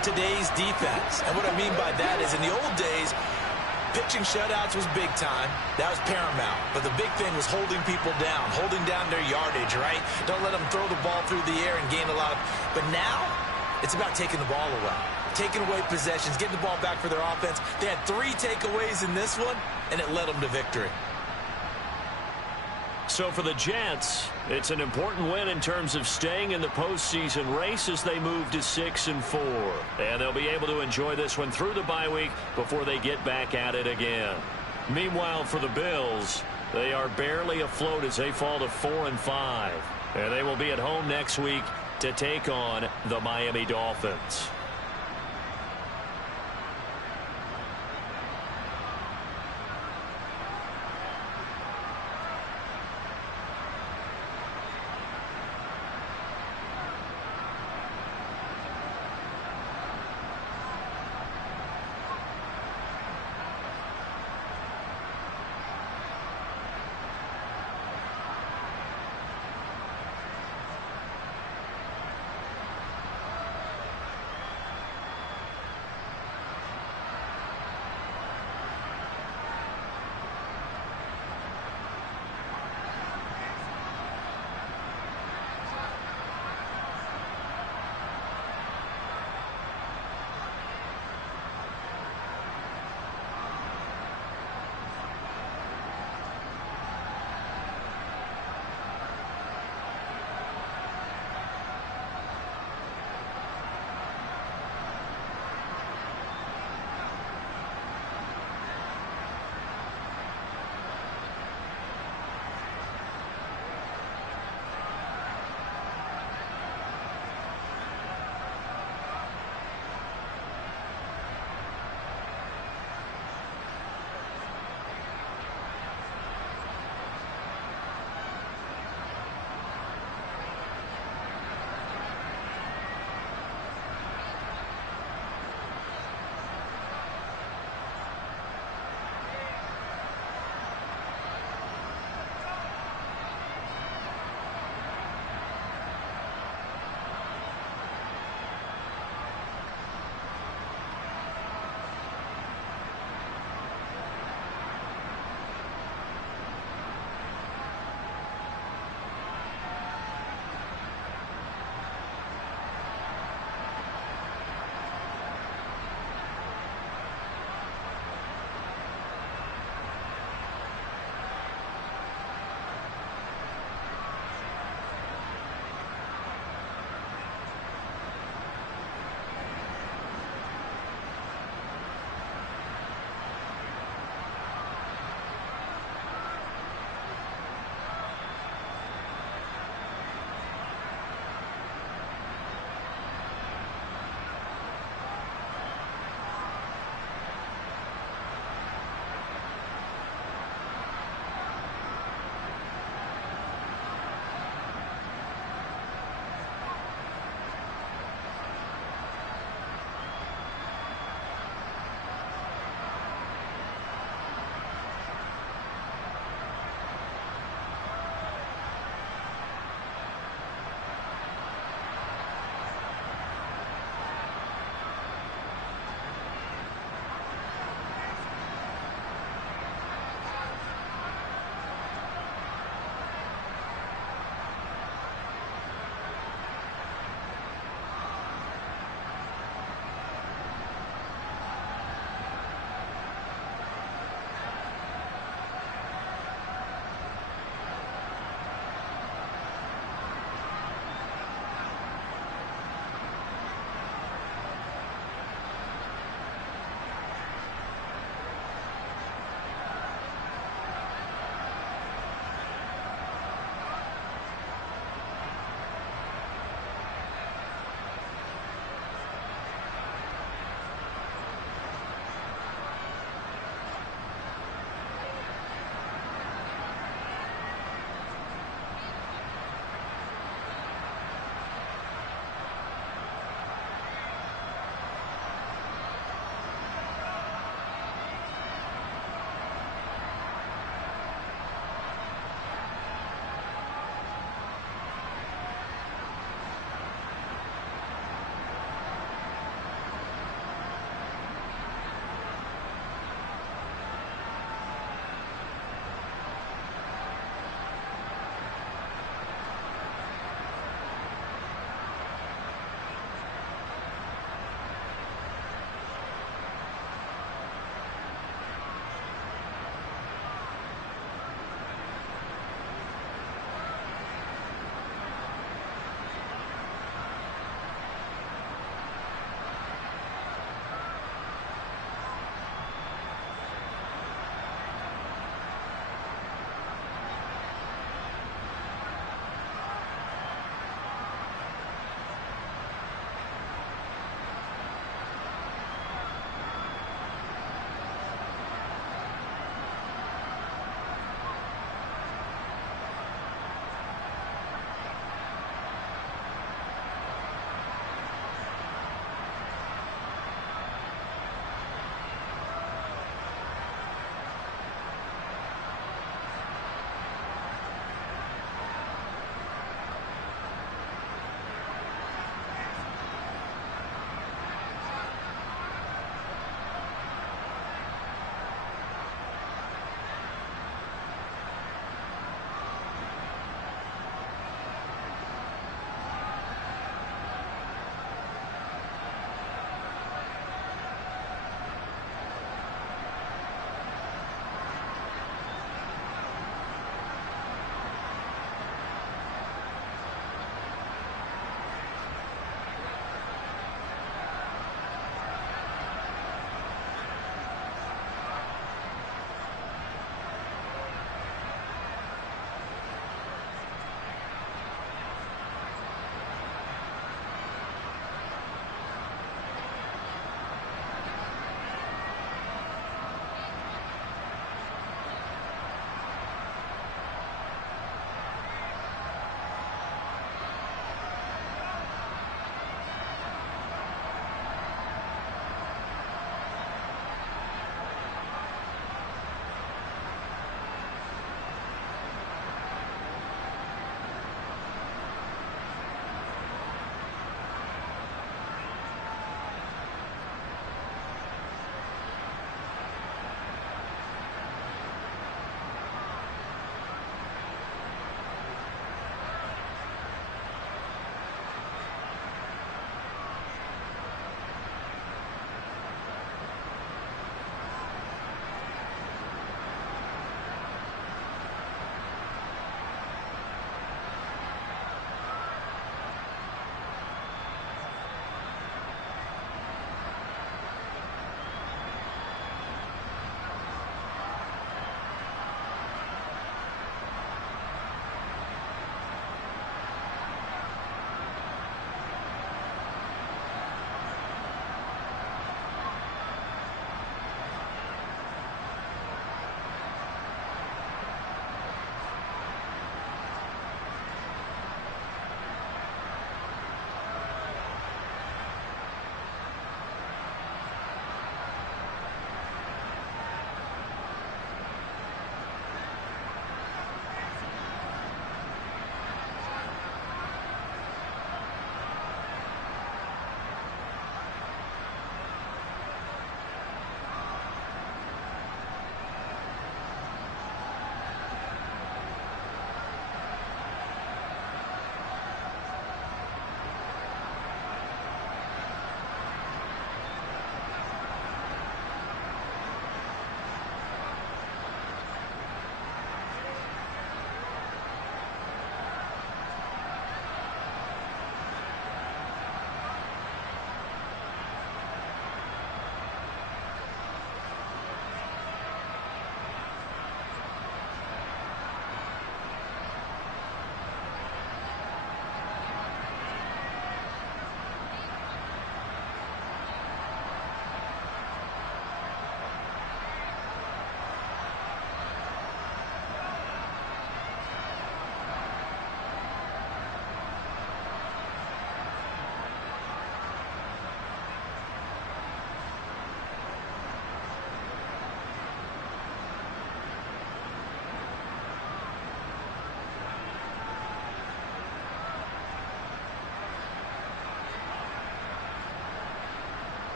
today's defense. And what I mean by that is in the old days, pitching shutouts was big time. That was paramount. But the big thing was holding people down, holding down their yardage, right? Don't let them throw the ball through the air and gain a lot of... But now, it's about taking the ball away. Taking away possessions, getting the ball back for their offense. They had 3 takeaways in this one, and it led them to victory. So for the Jets, it's an important win in terms of staying in the postseason race as they move to 6-4. And they'll be able to enjoy this one through the bye week before they get back at it again. Meanwhile, for the Bills, they are barely afloat as they fall to 4-5. And they will be at home next week to take on the Miami Dolphins.